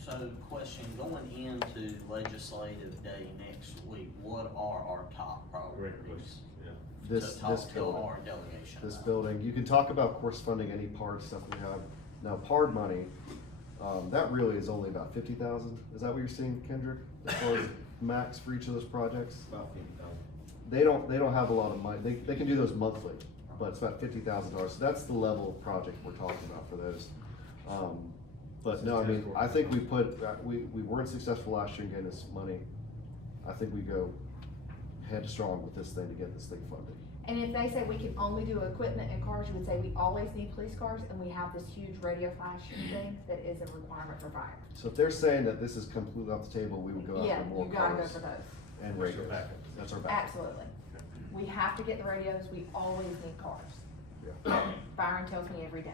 So question, going into legislative day next week, what are our top Great priorities? question, yeah. This To talk to building. our delegation. This about? building, you can talk about, of course, funding any PARD stuff we have. Now, PARD money, that really is only about 50,000. Is that what you're seeing, Kendrick? As far as max for each of those projects? About 50,000. They don't have a lot of money. They can do those monthly, but it's about $50,000. So that's the level of project we're talking about for those. But no, I mean, I think we weren't successful last year in getting this money. I think we go headstrong with this thing to get this thing funded. And if they say we can only do equipment and cars, you would say we always need police cars, and we have this huge radio flashing thing that is a requirement for fire. So if they're saying that this is completely off the table, we would go Yeah, after more you gotta go cars for those. and That's our radios. backup. That's our backup. Absolutely. We have to get the radios, we always need cars. Yeah. Byron tells me every day.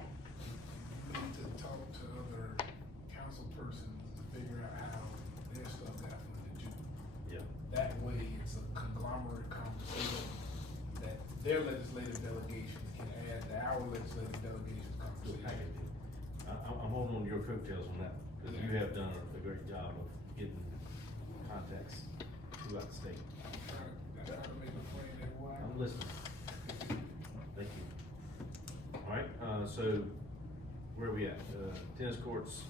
We need to talk to other council persons to figure out how their stuff got funded too. Yeah. That way, it's a conglomerate conversation that their legislative delegations can add to our legislative delegations conversation. I'm holding on to your coattails on that, because you have done a great job of getting contacts throughout the state. I try to make a plan that way. I'm listening. Thank you. All right, so where are we at? Tennis courts.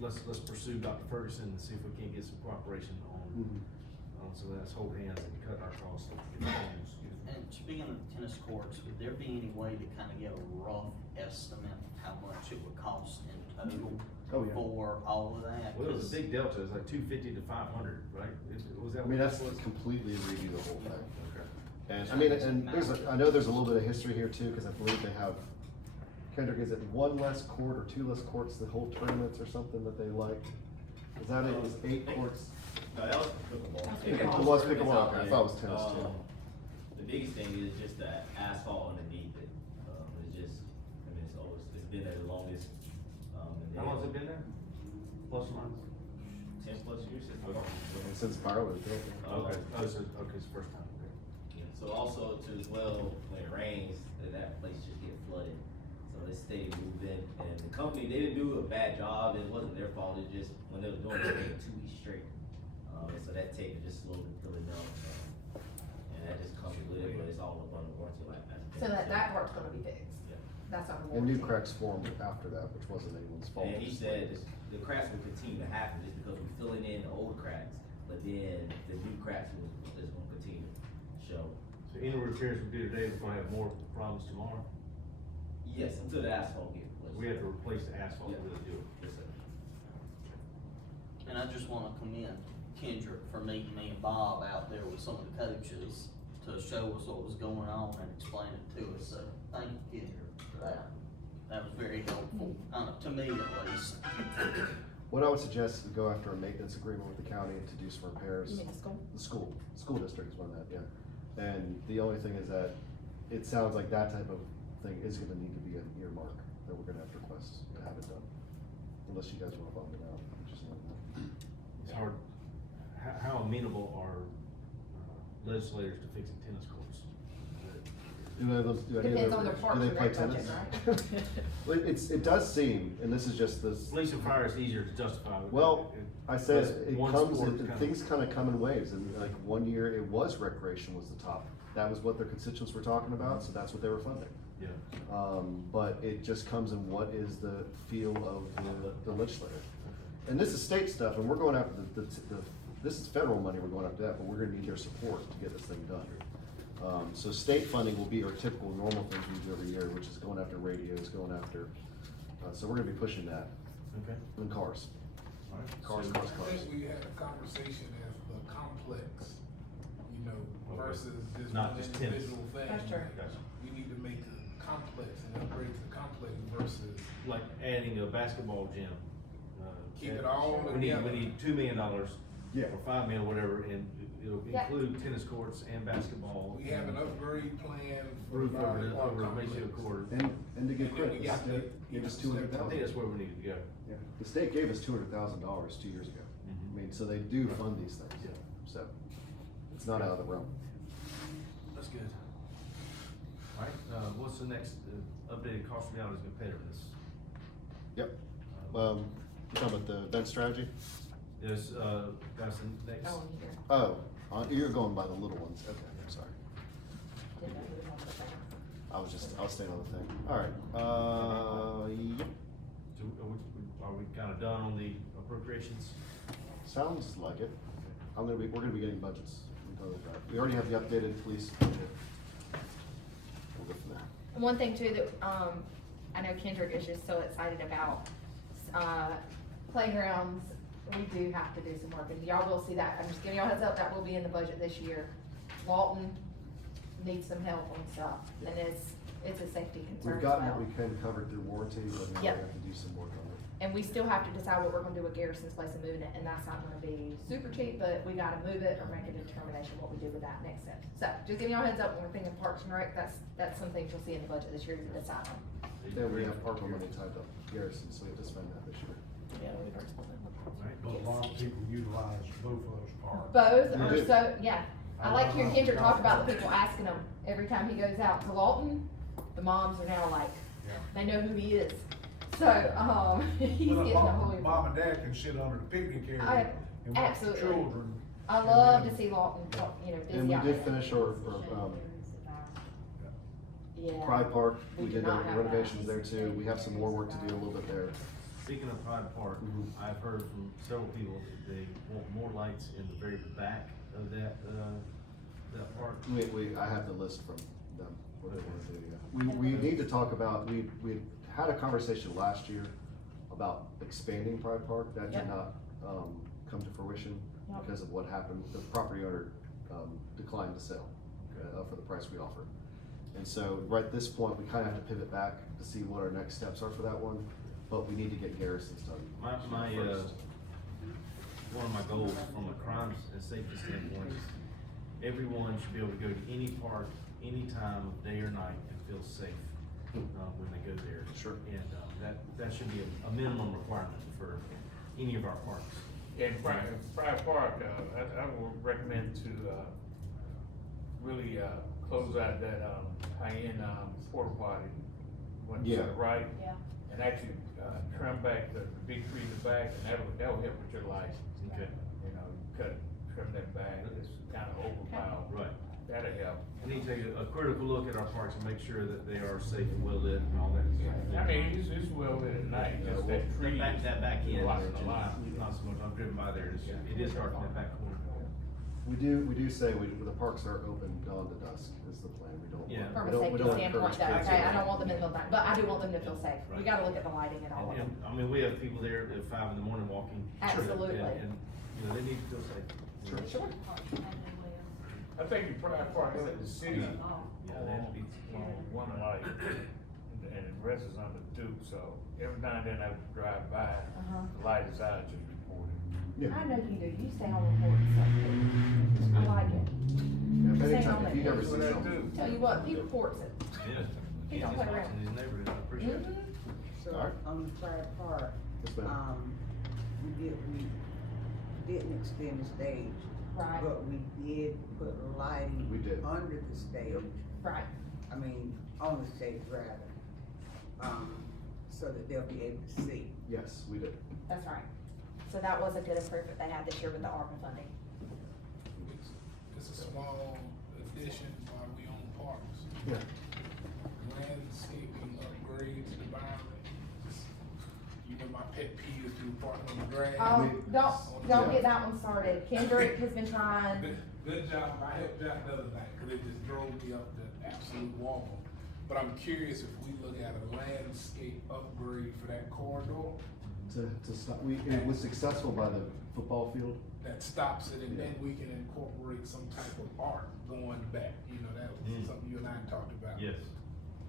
Let's pursue Dr. Ferguson and see if we can't get some cooperation Mhm. so let's hold hands and cut our costs. and get things. And speaking of tennis courts, would there be any way to kind of get a rough estimate of how much it would cost in total Oh, yeah. for all of that? Well, it was 'Cause- a big delta, it was like 250 to 500, right? Was that? I mean, what that's it was? completely redo the whole thing. Okay. And I mean, and I know there's a little bit of history here too, because I believe they have, Kendrick, is it one less court or two less courts, the whole tournaments or something that they like? Is that it, is 8 courts? No, that was pickleball. Pickleball. It was pickleball, okay, I thought it was tennis too. the biggest thing is just the asphalt underneath it. It's just, I mean, it's always, it's been there the longest. And How long's it been there? Plus or minus? 10 plus years since. And since Barlow was built. Okay, it's the first time, okay. Yeah, so also too as well, when it rains, that place just get flooded. So they stay moving, and the company, they didn't do a bad job, it wasn't their fault, it just, when they were doing it, they 2 weeks straight. And so that tape just slowly filling down, and that just comes with it, but it's all up on the warranty like that. So that part's gonna be fixed. Yeah. That's on the And new warranty. cracks formed after that, which wasn't anyone's fault. And he said the cracks will continue to happen just because we're filling in the old cracks, but then the new cracks is gonna continue to show. So any repairs we do today, we're gonna have more problems tomorrow? Yes, until the asphalt gets replaced. We have to replace the asphalt Yeah. with it. Yes, sir. And I just wanna commend Kendrick for meeting me and Bob out there with some of the coaches to show us what was going on and explain it to us, so thank you, Kendrick, for that. That was very helpful, to me at least. What I would suggest is go after a maintenance agreement with the county to do some repairs. You mean the school? The school district is one of that, yeah. And the only thing is that it sounds like that type of thing is gonna need to be an earmark that we're gonna have to request to have it done. Unless you guys wanna bump it out, I'm just letting you know. It's hard, how amenable are legislators to fixing tennis courts? Do any of Depends on their do parks they and play rec budget, tennis? Well, it does seem, and this is just this, Police and fire is easier to justify. well, I said, But it one comes, sport kinda- things kinda come in waves, and like one year it was recreation was the top. That was what their constituents were talking about, so that's what they were funding. Yeah. But it just comes in what is the feel of the legislator. And this is state stuff, and we're going after this is federal money, we're going after that, but we're gonna need their support to get this thing done. So state funding will be our typical normal things we do every year, which is going after radios, going after, so we're gonna be pushing that. Okay. And cars. All right. Cars, So- cars, I cars. think we had a conversation as the complex, you know, Okay. versus just Not one just tennis. individual thing. That's true. Gotcha. We need to make it complex and upgrade to the complex versus Like adding a basketball gym. keep it all We need together. $2 million. Yeah. Or $5 million, whatever, and it'll Yeah. include tennis courts and basketball. We have an upgrade plan for Roof the over Valley the, Park over complex. Maceo Court. And to get And then quick, we got the- give us I 200,000. think that's where we need to go. Yeah, the state gave us $200,000 2 years ago. Mhm. I mean, so they do fund these things. Yeah. So, it's not out of the realm. That's good. All right, what's the next, updated cost realities competitiveness? Yep. You're talking about the event strategy? Is, that's the next. Oh, in here. Oh, you're going by the little ones. Okay, I'm sorry. Didn't know who was on the thing. I was staying on the thing. All right, yep. So are we kinda done on the appropriations? Sounds like it. We're gonna be getting budgets. We already have the updated police budget. We'll go from there. And one thing too that, I know Kendrick is just so excited about, playgrounds, we do have to do some work, and y'all will see that, I'm just giving y'all a heads up, that will be in the budget this year. Walton needs some help on stuff, and it's a safety concern We've as gotten well. what we can covered through warranty, but now we Yep. have to do some work on it. And we still have to decide what we're gonna do with Garrison's place and moving it, and that's not gonna be super cheap, but we gotta move it or make a determination what we do with that next step. So, just giving y'all a heads up, when we're thinking Parks and Rec, that's some things you'll see in the budget this year to decide on. Yeah, we have ARPA money tied up, Garrison, so we have to spend that this year. Yeah, we've already spent that. Right. But a lot of people utilize both of those parks. Both You are do. so, yeah, I like hearing Kendrick talk about the people asking him, every time he goes out to Walton, the moms are now like, Yeah. they know who he is. So, he's Well, getting a whole. Mom and dad can sit under the picnic area I- and watch the absolutely. children. I and love then- to see Walton, you know, And busy we out did there. finish our, Yeah. Pride Park, We we did did not have renovations that. there too, we have some more work to do a little bit there. Speaking of Pride Park, Mhm. I've heard from several people that they want more lights in the very back of that park. I have the list from them, what they wanna do, yeah. We need to talk about, we had a conversation last year about expanding Pride Park, that Yep. did not, come to fruition Yep. because of what happened, the property owner, declined to sell, for the price we offered. And so, right at this point, we kinda have to pivot back to see what our next steps are for that one, but we need to get Garrison's done. My, one of my goals from a crime and safety standpoint everyone should be able to go to any park, any time of day or night and feel safe, when they go there. Sure. And, that should be a minimum requirement for any of our parks. In Pryor Park, I would recommend to, really, close out that, high-end, porta potty. One to Yeah. the right. Yeah. And actually, trim back the big tree in the back, and that'll help with your lights. Okay. You know, trim that back, it's kind of overpowered. Right. That'll help. We need to take a critical look at our parks and make sure that they are safe and well lit and all that. I mean, it's well lit at night, just that tree. That back end, blocking the line. not so much, I've driven by there, it is dark in that back corner. We do say the parks are open dawn to dusk is the plan. We don't. Yeah. From we a don't- we safety don't standpoint encourage though, kids okay, to- I don't want them in the night, but I do want them to feel safe. We Right. gotta look at the lighting and all of And, them. I mean, we have people there at 5 in the morning walking. Absolutely. And, you know, they need to feel safe. Sure. Sure. I think in Pryor Park, the city, Yeah, they have to be. one light, and the rest is under Duke, so every now and then I drive by, Uh-huh. the light is out, just report it. Yeah. I know you do, you stay on important stuff. I like it. If Stay anytime, on if you it. ever That's see what I something. do. Tell you what, he reports it. Yeah. He don't He's play watching around. his neighborhood, I appreciate it. Mhm. So, Alright. on the fire part, Yes, ma'am. we didn't extend the stage. Right. But we did put lighting. We did. Under the stage, Right, I mean, on the stage rather, so that they'll be able to see. Yes, we did. that's right. So that was a good improvement they had this year with the ARPA funding. It's a small addition while we own parks. Yeah. Landscaping upgrades, environment. You know, my pet peeve is people parking on the grass. Don't get that one started. Kendrick has been trying. Good job, I helped Jack the other night, cause it just drove me up the absolute wall. But I'm curious if we look at a landscape upgrade for that corridor To stop, it was successful by the football field. that stops it, and then Yeah. we can incorporate some type of art going back, you know, that was something you and I talked about. Yes.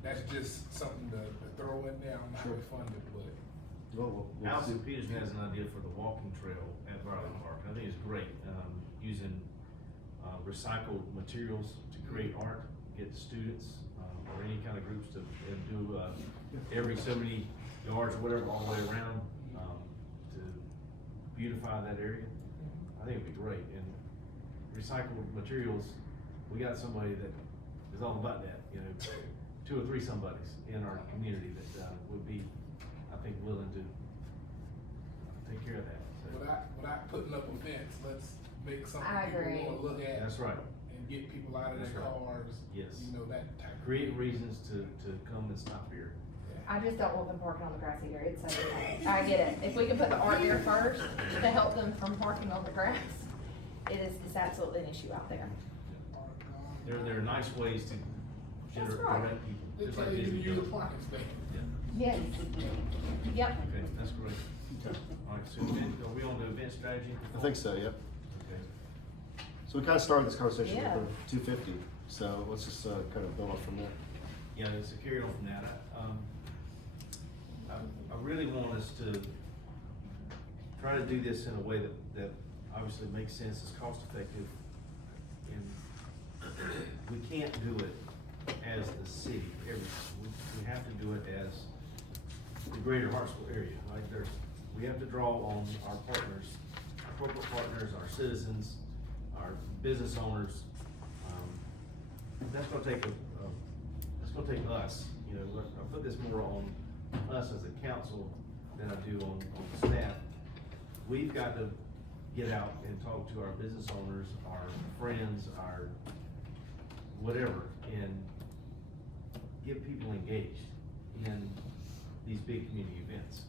That's just something to throw in there, I'm not Sure. funded, but. Well, we'll Allison see. Peterson has an idea for the walking trail at Riley Park, and I think it's great, using, recycled materials to create art, get the students, or any kind of groups to do, every so many yards or whatever, all the way around, to beautify that area. I think it'd be great, and recycled materials, we got somebody that is all about that, you know, 2 or 3 somebodies in our community that, would be, I think, willing to take care of that, so. Without putting up a fence, let's make something I agree. people wanna look at. That's right. And get people out of their That's right. cars. Yes. You know, that type of. Create reasons to come and stop here. I just don't want them parking on the grass either. It's so, I get it. If we can put the art there first to help them from parking on the grass, it's absolutely an issue out there. There are nice ways to That's direct right. people. They just tell like you to Disney use a does. parking space. Yeah. Yes. Yep. Okay, that's great. All right, so are we on the event strategy? I think so, yep. Okay. So we kind of started this conversation Yeah. with the 250, so let's just kind of build up from there. Yeah, it's a carry on from that. I really want us to try to do this in a way that obviously makes sense, is cost effective. And we can't do it as the city, everything. We have to do it as the greater Hartsville area, right? We have to draw on our partners, our corporate partners, our citizens, our business owners. That's gonna take that's gonna take us, you know, I put this more on us as a council than I do on the staff. We've got to get out and talk to our business owners, our friends, our whatever, and get people engaged in these big community events.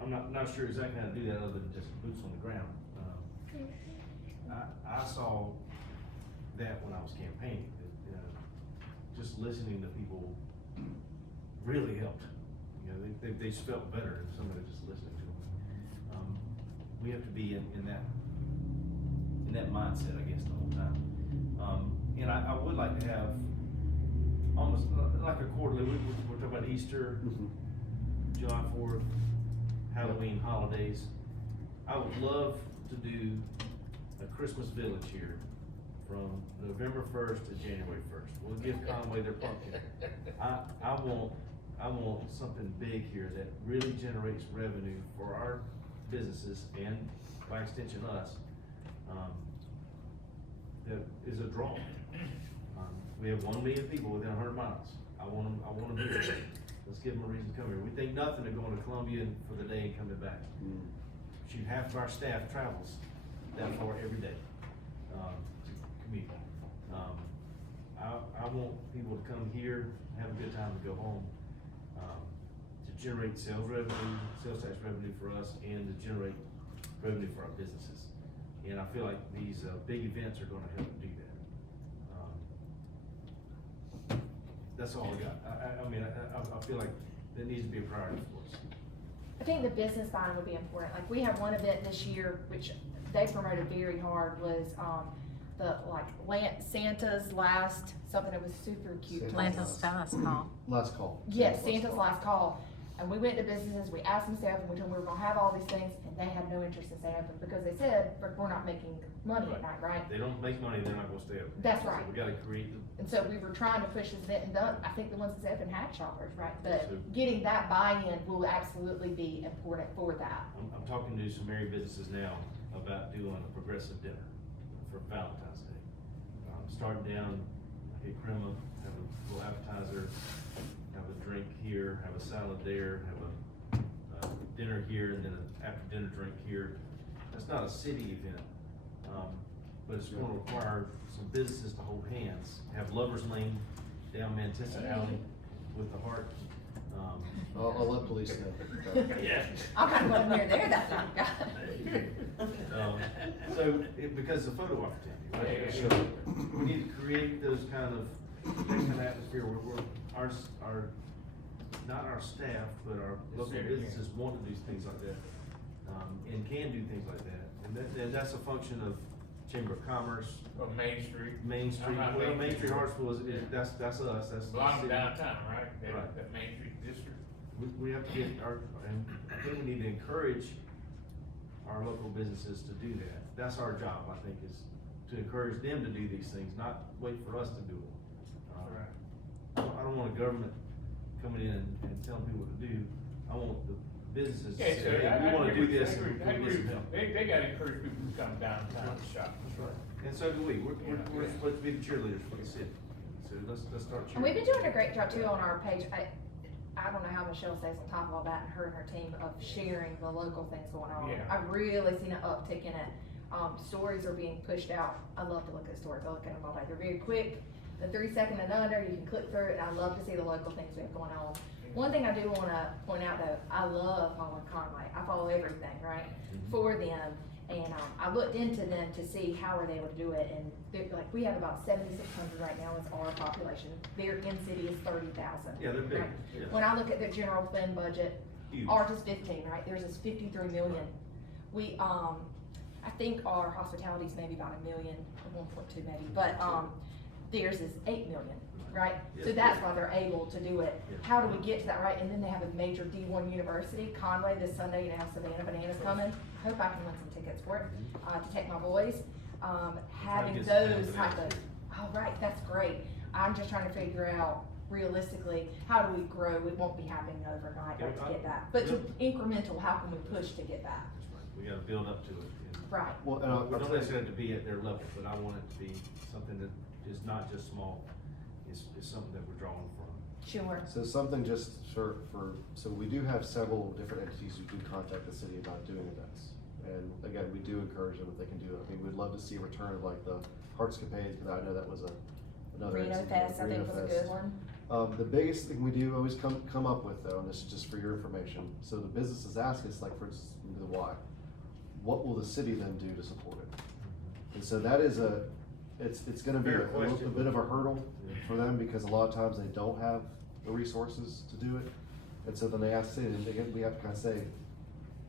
And I'm not sure exactly how to do that other than just boots on the ground. I saw that when I was campaigning, just listening to people really helped. You know, they just felt better if somebody just listening to them. We have to be in that mindset, I guess, the whole time. And I would like to have almost like a quarterly, we're talking about Easter, July 4th, Halloween, holidays. I would love to do a Christmas village here from November first to January first. We'll give Conway their pumpkin. I want something big here that really generates revenue for our businesses and by extension us, that is a draw. We have 1 million people within 100 miles. I want them here. Let's give them a reason to come here. We think nothing of going to Columbia for the day and coming back. Shoot, half of our staff travels that far every day, to commute. I want people to come here, have a good time and go home, to generate sales revenue, sales tax revenue for us, and to generate revenue for our businesses. And I feel like these, big events are gonna help do that. That's all I got. I mean, I feel like that needs to be a priority for us. I think the business buying would be important. Like, we have one event this year, which they promoted very hard, was, Santa's last, something that was super cute. Atlanta's last call. Last call. Yes, Santa's last call. And we went to businesses, we asked them to stay open, we told them we were gonna have all these things, and they had no interest in staying open, because they said, we're not making money at night, right? If they don't make money, they're not gonna stay open. That's So right. we gotta create the. And so we were trying to push this event, and I think the ones that stay open had shoppers, right? But So- getting that buy-in will absolutely be important for that. I'm talking to some area businesses now about doing a progressive dinner for Valentine's Day. Starting down at Crema, have a little appetizer, have a drink here, have a salad there, have a dinner here, and then an after dinner drink here. That's not a city event, but it's gonna require some businesses to hold hands, have lovers lane down Mantissa Alley with the heart. I'll let police know. Yeah. I'm kind of glad we're there that night. Because it's a photo opportunity, right? Yeah, So we need to create those kind of atmosphere where not our staff, but our local businesses want to do things like that, and can do things like that. And that's a function of Chamber of Commerce, Or Main Street. Main Street, I'm not well, Main Main Street Street. Hartsville that's us, that's the Belong city. downtown, right? Right. That Main Street district. We have to get and I think we need to encourage our local businesses to do that. That's our job, I think, is to encourage them to do these things, not wait for us to do it. I don't want a government coming in and telling people what to do. I want the businesses to Yeah, say, so hey, we wanna do this I and agree. we need some help. They gotta encourage people to come downtown and shop. And so do we. We're supposed to be the cheerleaders for the city. So let's start cheering. And we've been doing a great job too on our page. I don't know how Michelle stays on top of all that, and her and her team of sharing the local things going on. Yeah. I've really seen an uptick in it. Stories are being pushed out. I love to look at stories. I look at them all day. They're very quick. The 3 second and under, you can click through it, and I love to see the local things we have going on. One thing I do wanna point out though, I love following Conway. I follow everything, right, for them. And, I looked into them to see how are they able to do it, and they're like, we have about 7,600 right now is our population. Their in-city is 30,000. Yeah, they're big. right? Yeah. When I look at their general fund budget, Huge. ours is 15, right, theirs is 53 million. We, I think our hospitality's maybe about 1 million, or 1.2 maybe, but, theirs is 8 million, right? So Yes. that's why they're able to do it. Yeah. How do we get to that, right? And then they have a major D1 university, Conway this Sunday, you know, Savannah Bananas coming. I hope I can win some tickets for it, to take my boys. Having get some those Savannah type of, Bananas. oh, right, that's great. I'm just trying to figure out realistically, how do we grow? It won't be happening overnight, right, to get that. But to incremental, how can we push to get that? That's right. We gotta build up to it. And Right. Well, and we don't necessarily have to be at their level, but I want it to be something that is not just small. It's something that we're drawing from. Sure. So something just so we do have several different entities who do contact the city about doing events. And again, we do encourage them if they can do it. I mean, we'd love to see a return of like the Heartscapades, because I know that was another. Reno entity, Fest, I Reno think was a Fest. good one. The biggest thing we do always come up with though, and this is just for your information, so the businesses ask us, like for instance, the why. What will the city then do to support it? And so that is it's gonna be Fair a little question. bit of a hurdle for them, because a lot of times they don't have the resources to do it. And so then they ask the city, and again, we have to kind of say,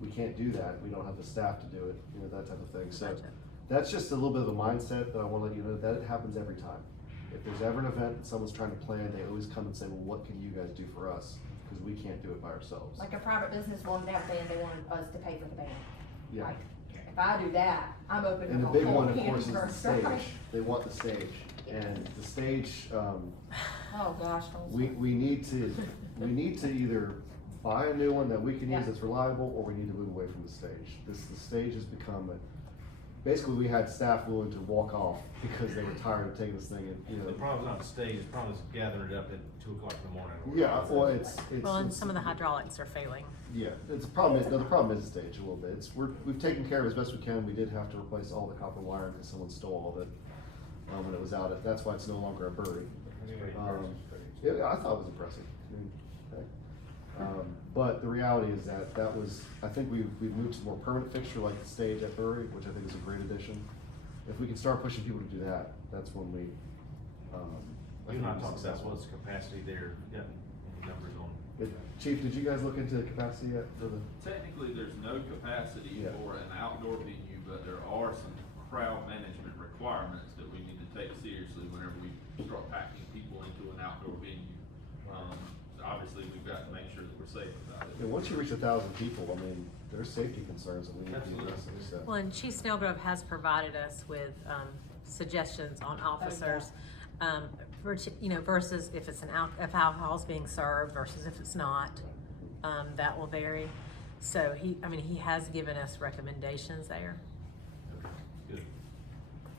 we can't do that, we don't have the staff to do it, you know, that type of thing. So Gotcha. that's just a little bit of a mindset that I wanna let you know, that it happens every time. If there's ever an event that someone's trying to plan, they always come and say, well, what can you guys do for us? Because we can't do it by ourselves. Like a private business wanted to have a band, they wanted us to pay for the band. Yeah. Right. If I do that, I'm opening And the a big whole one, of can course, is the worms, stage. right? They want the stage. And the stage, Oh, gosh. don't we start. need to either buy a new one that we can use Yeah. that's reliable, or we need to move away from the stage. The stage has become basically, we had staff willing to walk off because they were tired of taking this thing and, you know. The problem's not the stage, the problem is gathering it up at 2 o'clock in the morning. Yeah, well, it's. Well, and it's- some of the hydraulics are failing. Yeah, it's a problem, no, the problem is the stage a little bit. We've taken care of it as best we can. We did have to replace all the copper wiring because someone stole all of it, when it was out. That's why it's no longer a Bury. Yeah, I thought it was impressive. I mean, heck. But the reality is that I think we've moved to a more permanent fixture like the stage at Bury, which I think is a great addition. If we can start pushing people to do that, that's when we, You and I talked about what's the capacity there, you got any numbers on? Chief, did you guys look into capacity yet for the? Technically, there's no capacity Yeah. for an outdoor venue, but there are some crowd management requirements that we need to take seriously whenever we start packing people into an outdoor venue. Obviously, we've got to make sure that we're safe about it. And once you reach 1,000 people, I mean, there's safety concerns that we need to be Absolutely. addressing, so. Well, and Chief Snellgrove has provided us with, suggestions on officers, versus if it's if alcohol's being served versus if it's not, that will vary. So he has given us recommendations there. Good.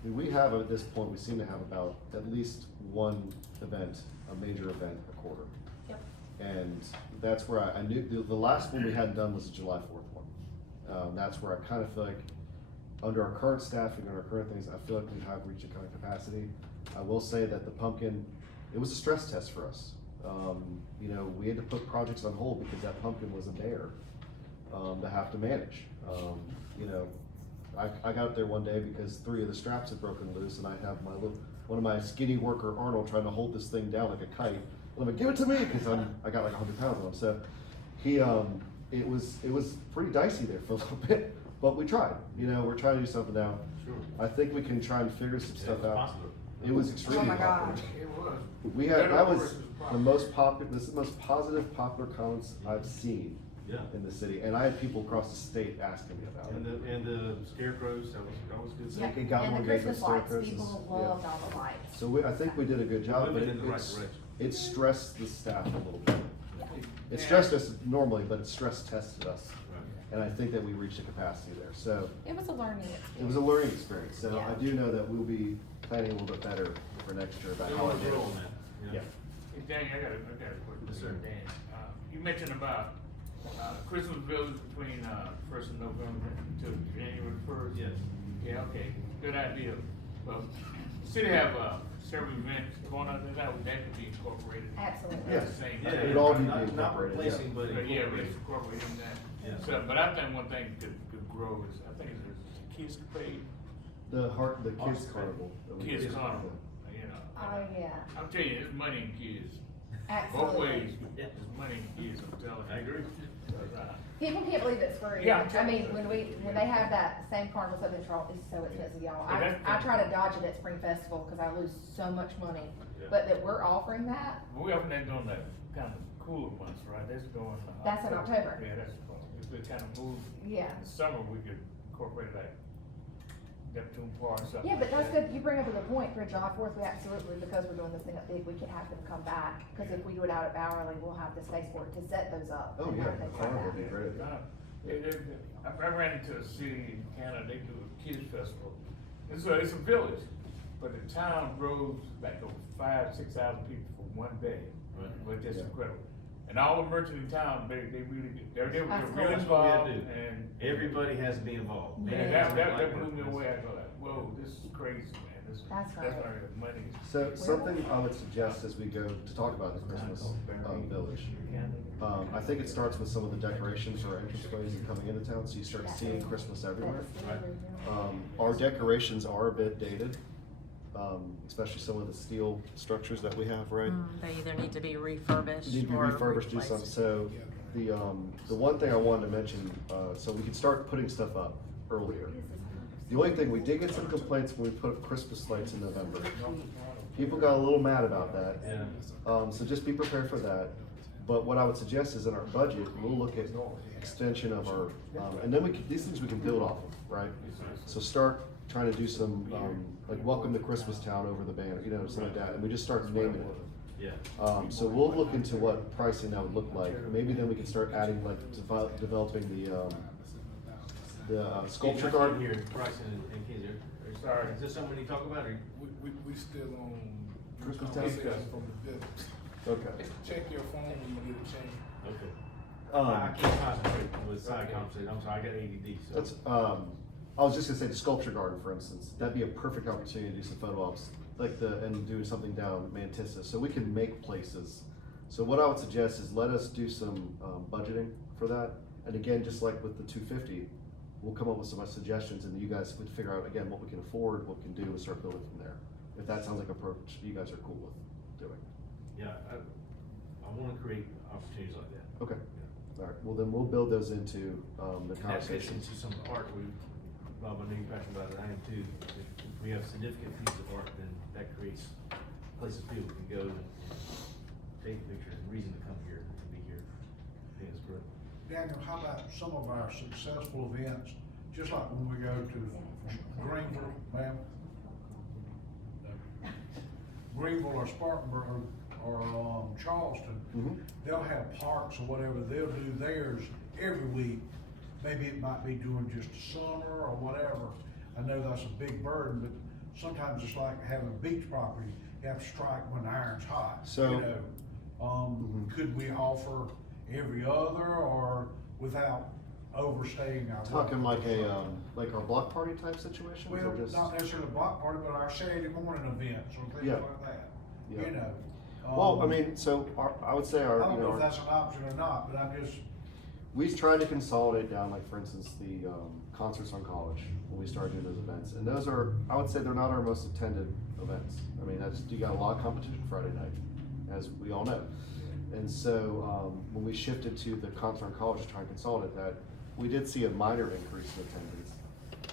I mean, we have, at this point, we seem to have about at least one event, a major event a quarter. Yep. And that's where I knew, the last one we hadn't done was the July 4th one. That's where I kind of feel like, under our current staffing and our current things, I feel like we have reached a kind of capacity. I will say that the pumpkin, it was a stress test for us. We had to put projects on hold because that pumpkin wasn't there, to have to manage. I got up there one day because 3 of the straps had broken loose, and I have one of my skinny worker, Arnold, trying to hold this thing down like a kite. I'm like, give it to me, because I got like 100 pounds on him. So it was pretty dicey there for a little bit, but we tried. We're trying to do something now. Sure. I think we can try and figure some Yeah, stuff it's out. possible. It was extremely Oh my popular. gosh. It was. We had, that was Versus the problem. most popular, this is the most positive popular comments I've seen Yeah. in the city, and I had people across the state asking me about And it. the scarecrows, that was good. Yeah, It got and more the Christmas engagement, lights, Christmas, people yeah. loved all the lights. So I think we did a good job, but Moving in the right direction. it stressed the staff a little bit. It stressed us normally, but it stress tested us, and I think that we reached a capacity there, so. It was a learning experience. It was a learning experience, so Yeah. I do know that we'll be planning a little bit better for next year about Yeah, how we're we do on it. that. Yeah. Hey, Danny, I got a quick Yes, sir. question, Dan. You mentioned about, Christmas village between, 1st of November to January 1st. Yes. Yeah, okay, good idea. Well, the city have, several events going on, that could be incorporated. Absolutely. At the same Yeah, time. It'd all be not incorporated, yeah. replacing, but But yeah, incorporating. it's incorporating that. Yeah. So, but I think one thing could grow is, I think it's the kids parade, The kids Arts carnival. kids carnival, Oh, yeah, I'm telling you, there's money in kids. Both absolutely. ways, there's money in kids, I'm telling you. I agree. People can't believe it's free. Yeah. I mean, when they have that same carnival Southern Trail, it's so expensive, y'all. Yeah, I that's- try to dodge it at Spring Festival, cause I lose so much money. Yeah. But that we're offering that, We often ain't doing that kind of cooler months, right? That's going. That's in October. Yeah, that's, if we kind of move. Yeah. In the summer, we could incorporate like Neptune Park, something. yeah, but like that's that. good, you bring up a good point, for July 4th, we absolutely, because we're doing this thing up big, we can have them come back. Cause if we do it out at Bowerly, we'll have the space for it to set those up. Oh, and yeah, have things like carnival that. would be great. I ran into a city in Canada, they do a kids festival. It's a village, but the town grows like over 5,000-6,000 people for one day. Right. But just Yeah. incredible. And all the merchants in town, they really, they're That's really cool. really That's what we have involved to do. and. Everybody has to be involved. Yeah. And Yeah. that blew me away, I go like, whoa, this is crazy, man, That's that's right. where the money is. So something I would suggest as we go to talk about the Christmas village. I think it starts with some of the decorations or entranceways and coming into town, so you start seeing Christmas everywhere. Our decorations are a bit dated, especially some of the steel structures that we have, right? They either need to be refurbished Need to be or refurbished, do something, replaced. so the one thing I wanted to mention, so we can start putting stuff up earlier. The only thing, we did get some complaints when we put up Christmas lights in November. People got a little mad about that. Yeah. So just be prepared for that. But what I would suggest is in our budget, we'll look at extension of our, and then these things we can build off of, right? So start trying to do some, like Welcome to Christmas Town over the banner, you know, something like that, and we just start naming it. Yeah. So we'll look into what pricing that would look like. Maybe then we can start adding, like, developing the sculpture garden. Here, Bryson and Kenzie, sorry, is this something you talk about, or? We still on Christmas Town? conversation from the village. Okay. Check your phone when you get a chance. Okay. I can't concentrate with side conversation, I'm sorry, I got ADD, so. That's, I was just gonna say the sculpture garden, for instance, that'd be a perfect opportunity to do some photo ops, like and do something down Mantis, so we can make places. So what I would suggest is let us do some, budgeting for that, and again, just like with the 250, we'll come up with some suggestions, and you guys would figure out, again, what we can afford, what we can do, and start building from there. If that sounds like an approach you guys are cool with doing. Yeah, I wanna create opportunities like that. Okay, all right, well then we'll build those into, the And that fits conversation. into some art, Bob, I know you're passionate about it, I am too. If we have significant pieces of art, then that creates places people can go and take pictures, and reason to come here, and be here. I think it's great. Daniel, how about some of our successful events, just like when we go to Greenville, ma'am? Greenville or Spartanburg or Charleston, they'll have parks or whatever, they'll do theirs every week. Maybe it might be during just the summer or whatever. I know that's a big burden, but sometimes it's like having a beach property, you have to strike when the iron's hot. So- You know, could we offer every other or without overstaying our? Talking like like our block party type situations, Well, or just? not necessarily a block party, but our Saturday morning events or things Yeah. like that, Yeah. you know. Well, I mean, so I would say I our, don't you know know, if that's an option or not, but I'm just, we've tried to consolidate down, like for instance, the concerts on College, when we started doing those events. And those are, I would say they're not our most attended events. I mean, you got a lot of competition Friday night, as we all know. And so, when we shifted to the concert on College to try and consolidate that, we did see a minor increase in attendance.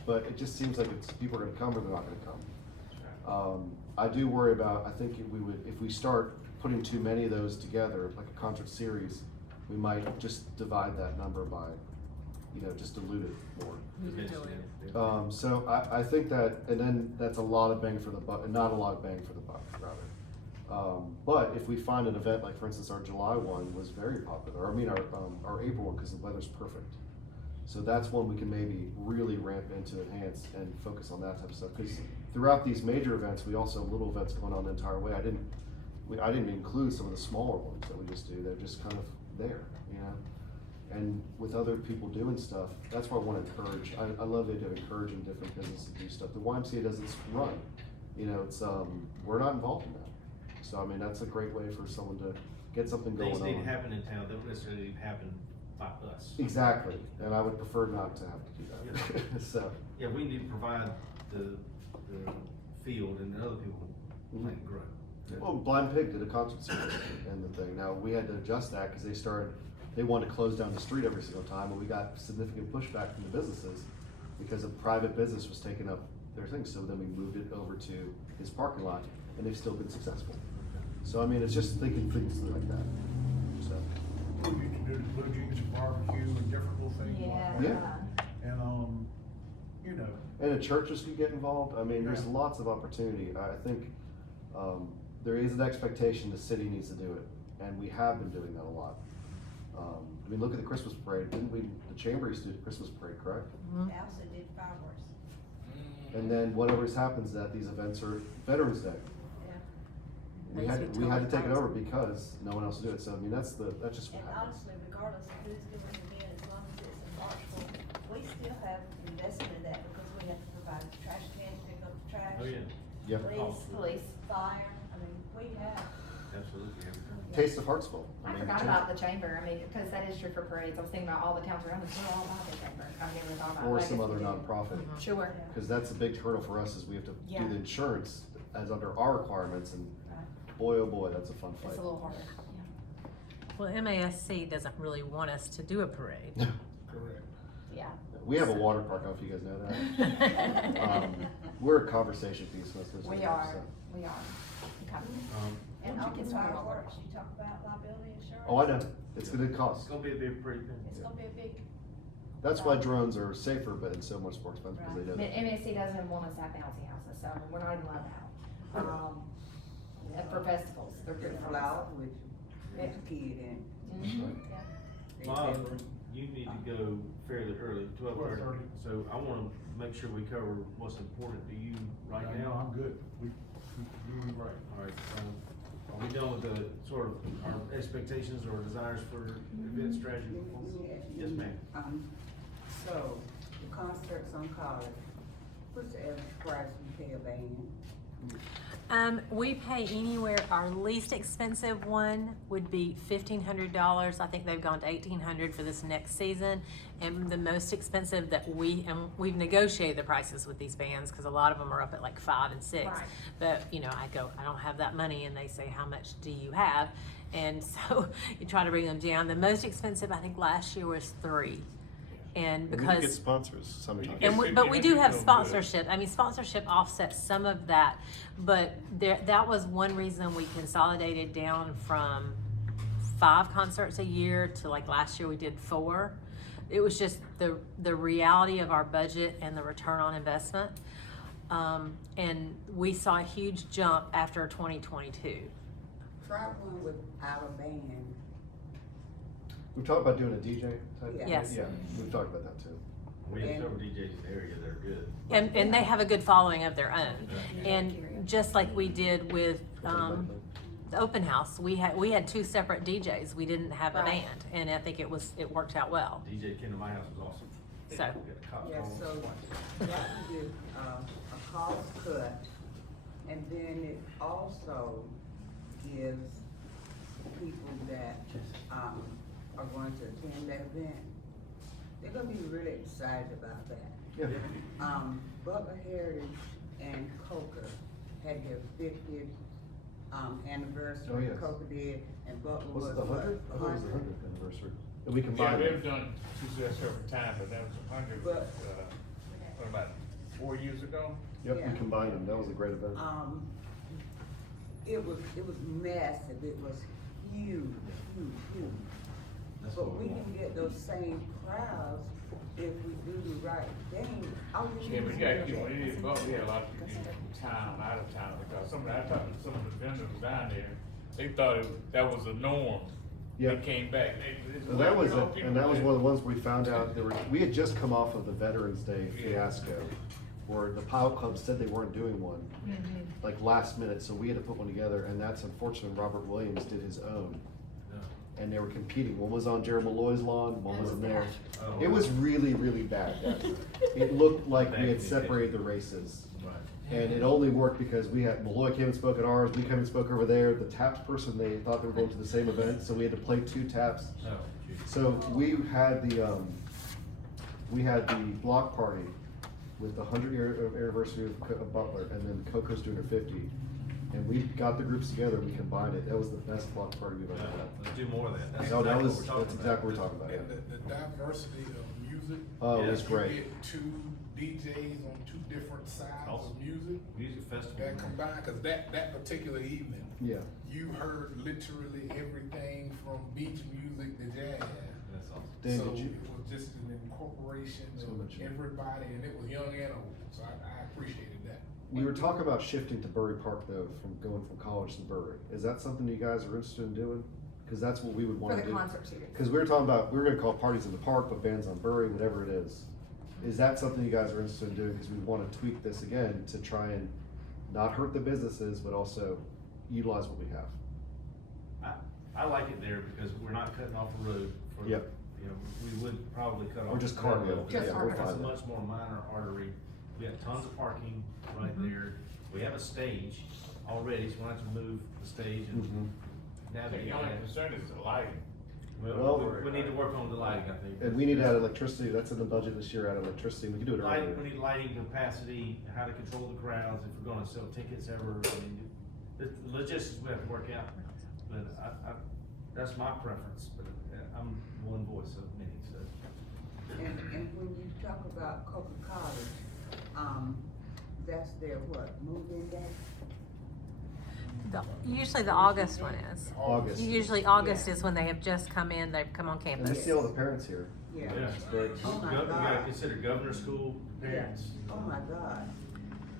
But it just seems like people are gonna come or they're not gonna come. I do worry about, I think if we start putting too many of those together, like a concert series, we might just divide that number by, just dilute it more. So I think that, and then that's a lot of bang for the buck, and not a lot of bang for the buck, rather. But if we find an event, like for instance, our July one was very popular, our April one, because the weather's perfect. So that's one we can maybe really ramp into, enhance, and focus on that type of stuff, because throughout these major events, we also have little events going on the entire way. I didn't include some of the smaller ones that we just do, they're just kind of there, And with other people doing stuff, that's why I wanna encourage, I love the idea of encouraging different businesses to do stuff. The YMCA does its run, it's, we're not involved in that. So, I mean, that's a great way for someone to get something going on. Things need to happen in town, don't necessarily need to happen by us. Exactly, and I would prefer not to have to do that, so. Yeah, we need to provide the field and other people can grow. Well, Blind Pig did a concert series and the thing. Now, we had to adjust that because they wanted to close down the street every single time, and we got significant pushback from the businesses because a private business was taking up their thing. So then we moved it over to his parking lot, and they've still been successful. So, I mean, it's just thinking things like that, so. we used to do the blue jeans and barbecue and different little things like that. Yeah. And, And the churches could get involved. I mean, there's Yeah. lots of opportunity. I think, there is an expectation the city needs to do it, and we have been doing that a lot. Look at the Christmas parade, the Chamber used to do the Christmas parade, correct? They also did fireworks. And then whatever's happens at these events are Veterans Day. We had to take it over because no one else would do it, so I mean, that's just what And happens. honestly, regardless of who's doing the event, as long as it's in Hartsville, we still have invested in that because we have to provide trash cans, pick up the trash. Oh, yeah, Yep. Police, fire, we have. absolutely. Taste of Hartsville. I forgot about the chamber, because that is true for parades, I was thinking about all the towns around us, we're all about the chamber, I've never thought about it. Or I guess some we other do. nonprofit, Sure. because that's a big hurdle for us, is we have to Yeah. do the insurance as under our requirements, and boy, oh boy, that's a fun fight. It's a little harder, yeah. Well, MASC doesn't really want us to do a parade. Correct. Yeah. We have a water park, I don't know if you guys know that. We're a conversation piece, most of the We time, are, so. we are. Okay. And Don't you open get some more fireworks, you talk about liability insurance. Oh, I know, it's gonna cost. It's gonna be a big, pretty thing. It's gonna be a big, That's why drones are safer, but it's so much more expensive because they do that. MSC doesn't want us to have bouncy houses, so we're not even allowed to have. And for festivals, they're The good for flowers us. with the kid in. Mhm. They Bob, said- you need to go fairly early, 12:30. 12:30. So I wanna make sure we cover what's important to you right Yeah, no, now. I'm good. You're right. Alright, are we done with the sort of our expectations or desires for event strategy? Let me ask you, Yes, ma'am. So, the concerts on college, what's the average price you pay a band? We pay anywhere, our least expensive one would be $1,500. I think they've gone to $1,800 for this next season. And the most expensive that we've negotiated the prices with these bands, cause a lot of them are up at like 5 and 6. Right. But, you know, I go, I don't have that money, and they say, how much do you have? And so you try to bring them down. The most expensive, I think last year was 3. And We because. get sponsors sometimes. And It's but we do have $1,500 sponsorship. I mean, sponsorship offsets some of that, but that was one reason we consolidated down from 5 concerts a year to like last year we did 4. It was just the reality of our budget and the return on investment. And we saw a huge jump after 2022. Try one without a band. We've talked about doing a DJ type. Yeah. Yes. Yeah, we've talked about that too. We have several DJs in the area that are good. And they have a good following of their own. And just like we did with, the open house, we had 2 separate DJs. We didn't have a Right. band, and I think it worked out well. DJ came to my house, was awesome. So. We got a cop Yeah, phone. so that would be, a cost cut, and then it also gives people that, are going to attend that event, they're gonna be really excited about that. Yeah. Butler Heritage and Coker had their 50th, anniversary. Oh, yes. Coker did, and Butler Was was it the 100th? I thought it was the 100th anniversary. And we yeah, combined we've it. done several times, but that was 100, But- what about 4 years ago? Yep, Yeah. we combined them. That was a great event. It was massive, it was huge. That's But what we want. can get those same crowds if we do the right thing. All you Yeah, need we is got a people, budget. we had a lot of people from town, out of town, because I talked to some of the vendors down there, they thought that was the norm. Yeah. They came back, And that was you know, it, people and that was did- one of the ones we found out, we had just come off of the Veterans Day fiasco, where the Pile Club said they weren't doing one, like last minute, so we had to put one together, and that's unfortunate, Robert Williams did his own. And they were competing, one was on Jared Malloy's lawn, one was in there. Oh. It was really, really bad. It looked like we had separated the races. Right. And it only worked because Malloy came and spoke at ours, we came and spoke over there, the taps person, they thought they were going to the same event, so we had to play 2 taps. Oh, geez. So we had the block party with the 100-year anniversary of Butler, and then Coco's doing her 50. And we got the groups together, we combined it, that was the best block party we've ever had. Let's do more of that. That's No, that exactly was, what we're talking that's exactly what we're talking about. And the diversity of music. Oh, it was You great. get 2 DJs on 2 different sides of Awesome. music Music festival. that combine, cause that particular evening, Yeah, you heard literally everything from beach music to jazz. That's awesome. Dan, So did you? it was just an incorporation So of much. everybody, and it was young and old, so I appreciated that. We were talking about shifting to Bury Park though, from going from college to Bury. Is that something you guys are interested in doing? Cause that's what we would For wanna the do. concert series. Cause we were talking about, we were gonna call parties in the park, but bands on Bury, whatever it is. Is that something you guys are interested in doing? Cause we wanna tweak this again to try and not hurt the businesses, but also utilize what we have. I like it there because we're not cutting off the road for, Yep. you know, we would probably cut off. Or just the cargo. road. Just Yeah, we're cargo. fine It's a with much more minor artery. We have tons of parking right there. We have a stage already, so we don't have to move the stage and The navigate only that. concern is the lighting. Well, we need to work on the lighting, I think. And we need to add electricity, that's in the budget this year, add electricity, we can do it Lighting, earlier. we need lighting capacity, how to control the crowds, if we're gonna sell tickets ever, I mean, the logistics we have to work out. But that's my preference, but I'm one voice of many, so. And when you talk about Coker College, that's their what, move-in day? Usually the August one is. August. Usually August is when they have just come in, they've come on And campus. you see all the parents here. Yeah. Yeah. It's great. Oh my You gotta God. consider governor school parents. Oh my God.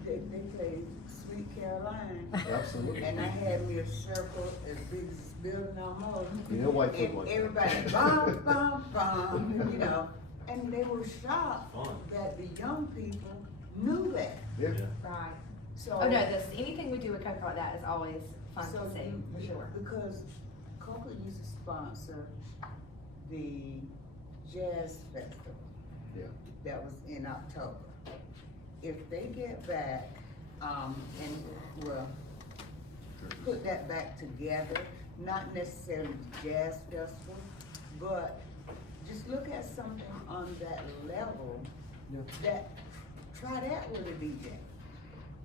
They played Sweet Caroline. Absolutely. And I had me a circle as big as this building almost. You know Whitefoot And like that. everybody, bum, bum, bum, you know, and they were shocked Fun. that the young people knew that, Yeah. Right. so. Oh, no, anything we do with Coke like that is always fun So to see, for sure. Because Coca used to sponsor the jazz festival. Yeah. That was in October. If they get back, and, well, put that back together, not necessarily the jazz festival, but just look at something on that level, Yeah. that, try that with a DJ.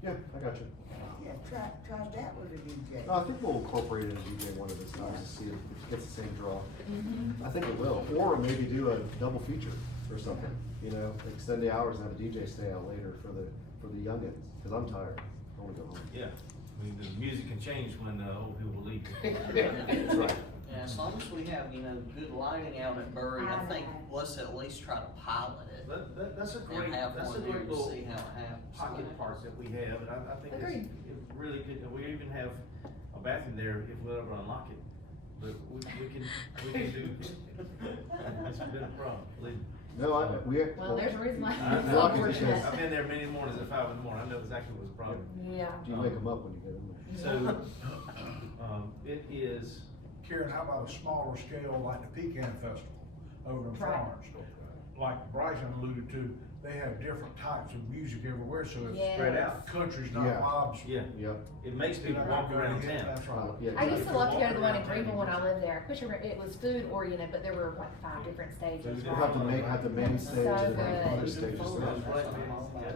Yeah, I got you. Yeah, try that with a DJ. No, I think we'll incorporate it in DJ one of these times to see if it gets the same draw. Mm-hmm. I think it will, or maybe do a double feature or something, you know, extend the hours and have a DJ stay out later for the youngins, cause I'm tired, I wanna go home. Yeah, I mean, the music can change when, old people leave. That's right. Yeah, as long as we have, good lighting out at Bury, I think, let's at least try to pilot it. That's a great, And have that's a one there great to little see how it happens. pocket park that we have, and I think Agreed. it's really good, and we even have a bathroom there if we'll ever unlock it. But we can do, it's been a problem, believe me. No, Well, there's a reason why. I- it's Well, I- unfortunate. I've been there many mornings at 5 in the morning, I know exactly what's the problem. Yeah. Do you wake them up when you get in there? So, it is, Karen, how about a smaller scale like the Pecan Festival over in Right. Florence? Like Bryson alluded to, they have different types of music everywhere, so it's Yes. spread out. country's Yeah. not mobs. Yeah, Yep. it makes people walk around town. That's right. Yeah. I used to love to go to the one in Greenville when I lived there. I wish it was food oriented, but there were like 5 different stages. We'll have the main stage and then good. other stages. Yeah.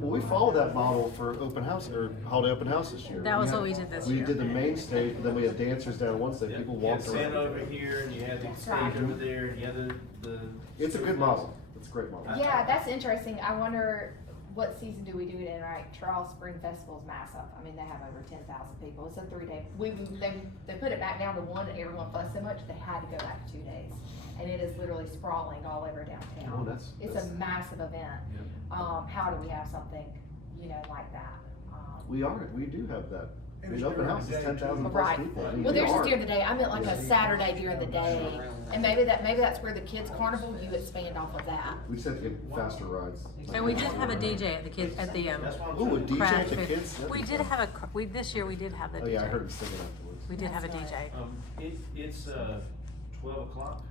Well, we follow that model for open house, or holiday open house this year. That was had- what we did this We year. did the main stage, but then we had dancers down one stage, Yeah, people you had walked around. Santa over here, and you had the That's stage right. over there, and you had the. It's a good model, it's a great model. Yeah, that's interesting. I wonder what season do we do it in, right? Charles Spring Festival's massive. I mean, they have over 10,000 people. It's a 3-day. They put it back down to 1 and everyone fussed so much, they had to go back to 2 days. And it is literally sprawling all over downtown. Oh, that's- It's that's- a massive event. How do we have something, like that? We do have that. And The it's open during house the is day, 10,000 too. plus Right. people. I mean, Well, we there's just are. during the day. I meant like Yeah. a Saturday during the day. And maybe that's where the kids carnival, you expand off of that. We just have to get faster rides. And we did have a DJ at the That's why I'm Ooh, a trying to- DJ craft at the fair. kids? That'd We be did fun. have this year we did have the Oh, DJ. yeah, I heard him singing afterwards. We did have a DJ. It's 12 o'clock,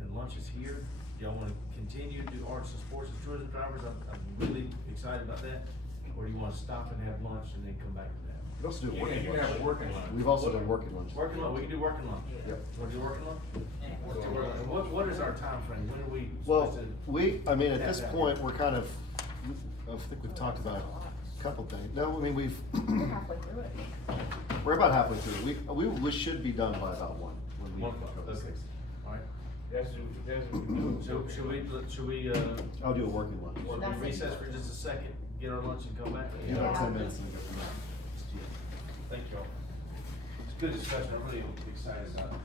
and lunch is here. Y'all wanna continue to do arts and sports and tourism drivers? I'm really excited about that. Or do you wanna stop and have lunch and then come back to that? We also do You working can have lunch. working lunch. We've also done working lunch. Working lunch, we can do working lunch. Yep. Wanna do working lunch? And what is our time frame? When are we Well, supposed to? at this point, we're kind of, I think we've talked about a couple things. No, I mean, We're halfway through it. we're about halfway through. We should be done by about 1. when we 1 o'clock, go to okay. 6. Alright, That's what we do. so should we, I'll do a working lunch. want to That's it. recess for just a second, get our lunch and come back? You know, Yeah. 10 minutes and we go from there. Thank y'all. It's a good discussion, I'm really excited about it.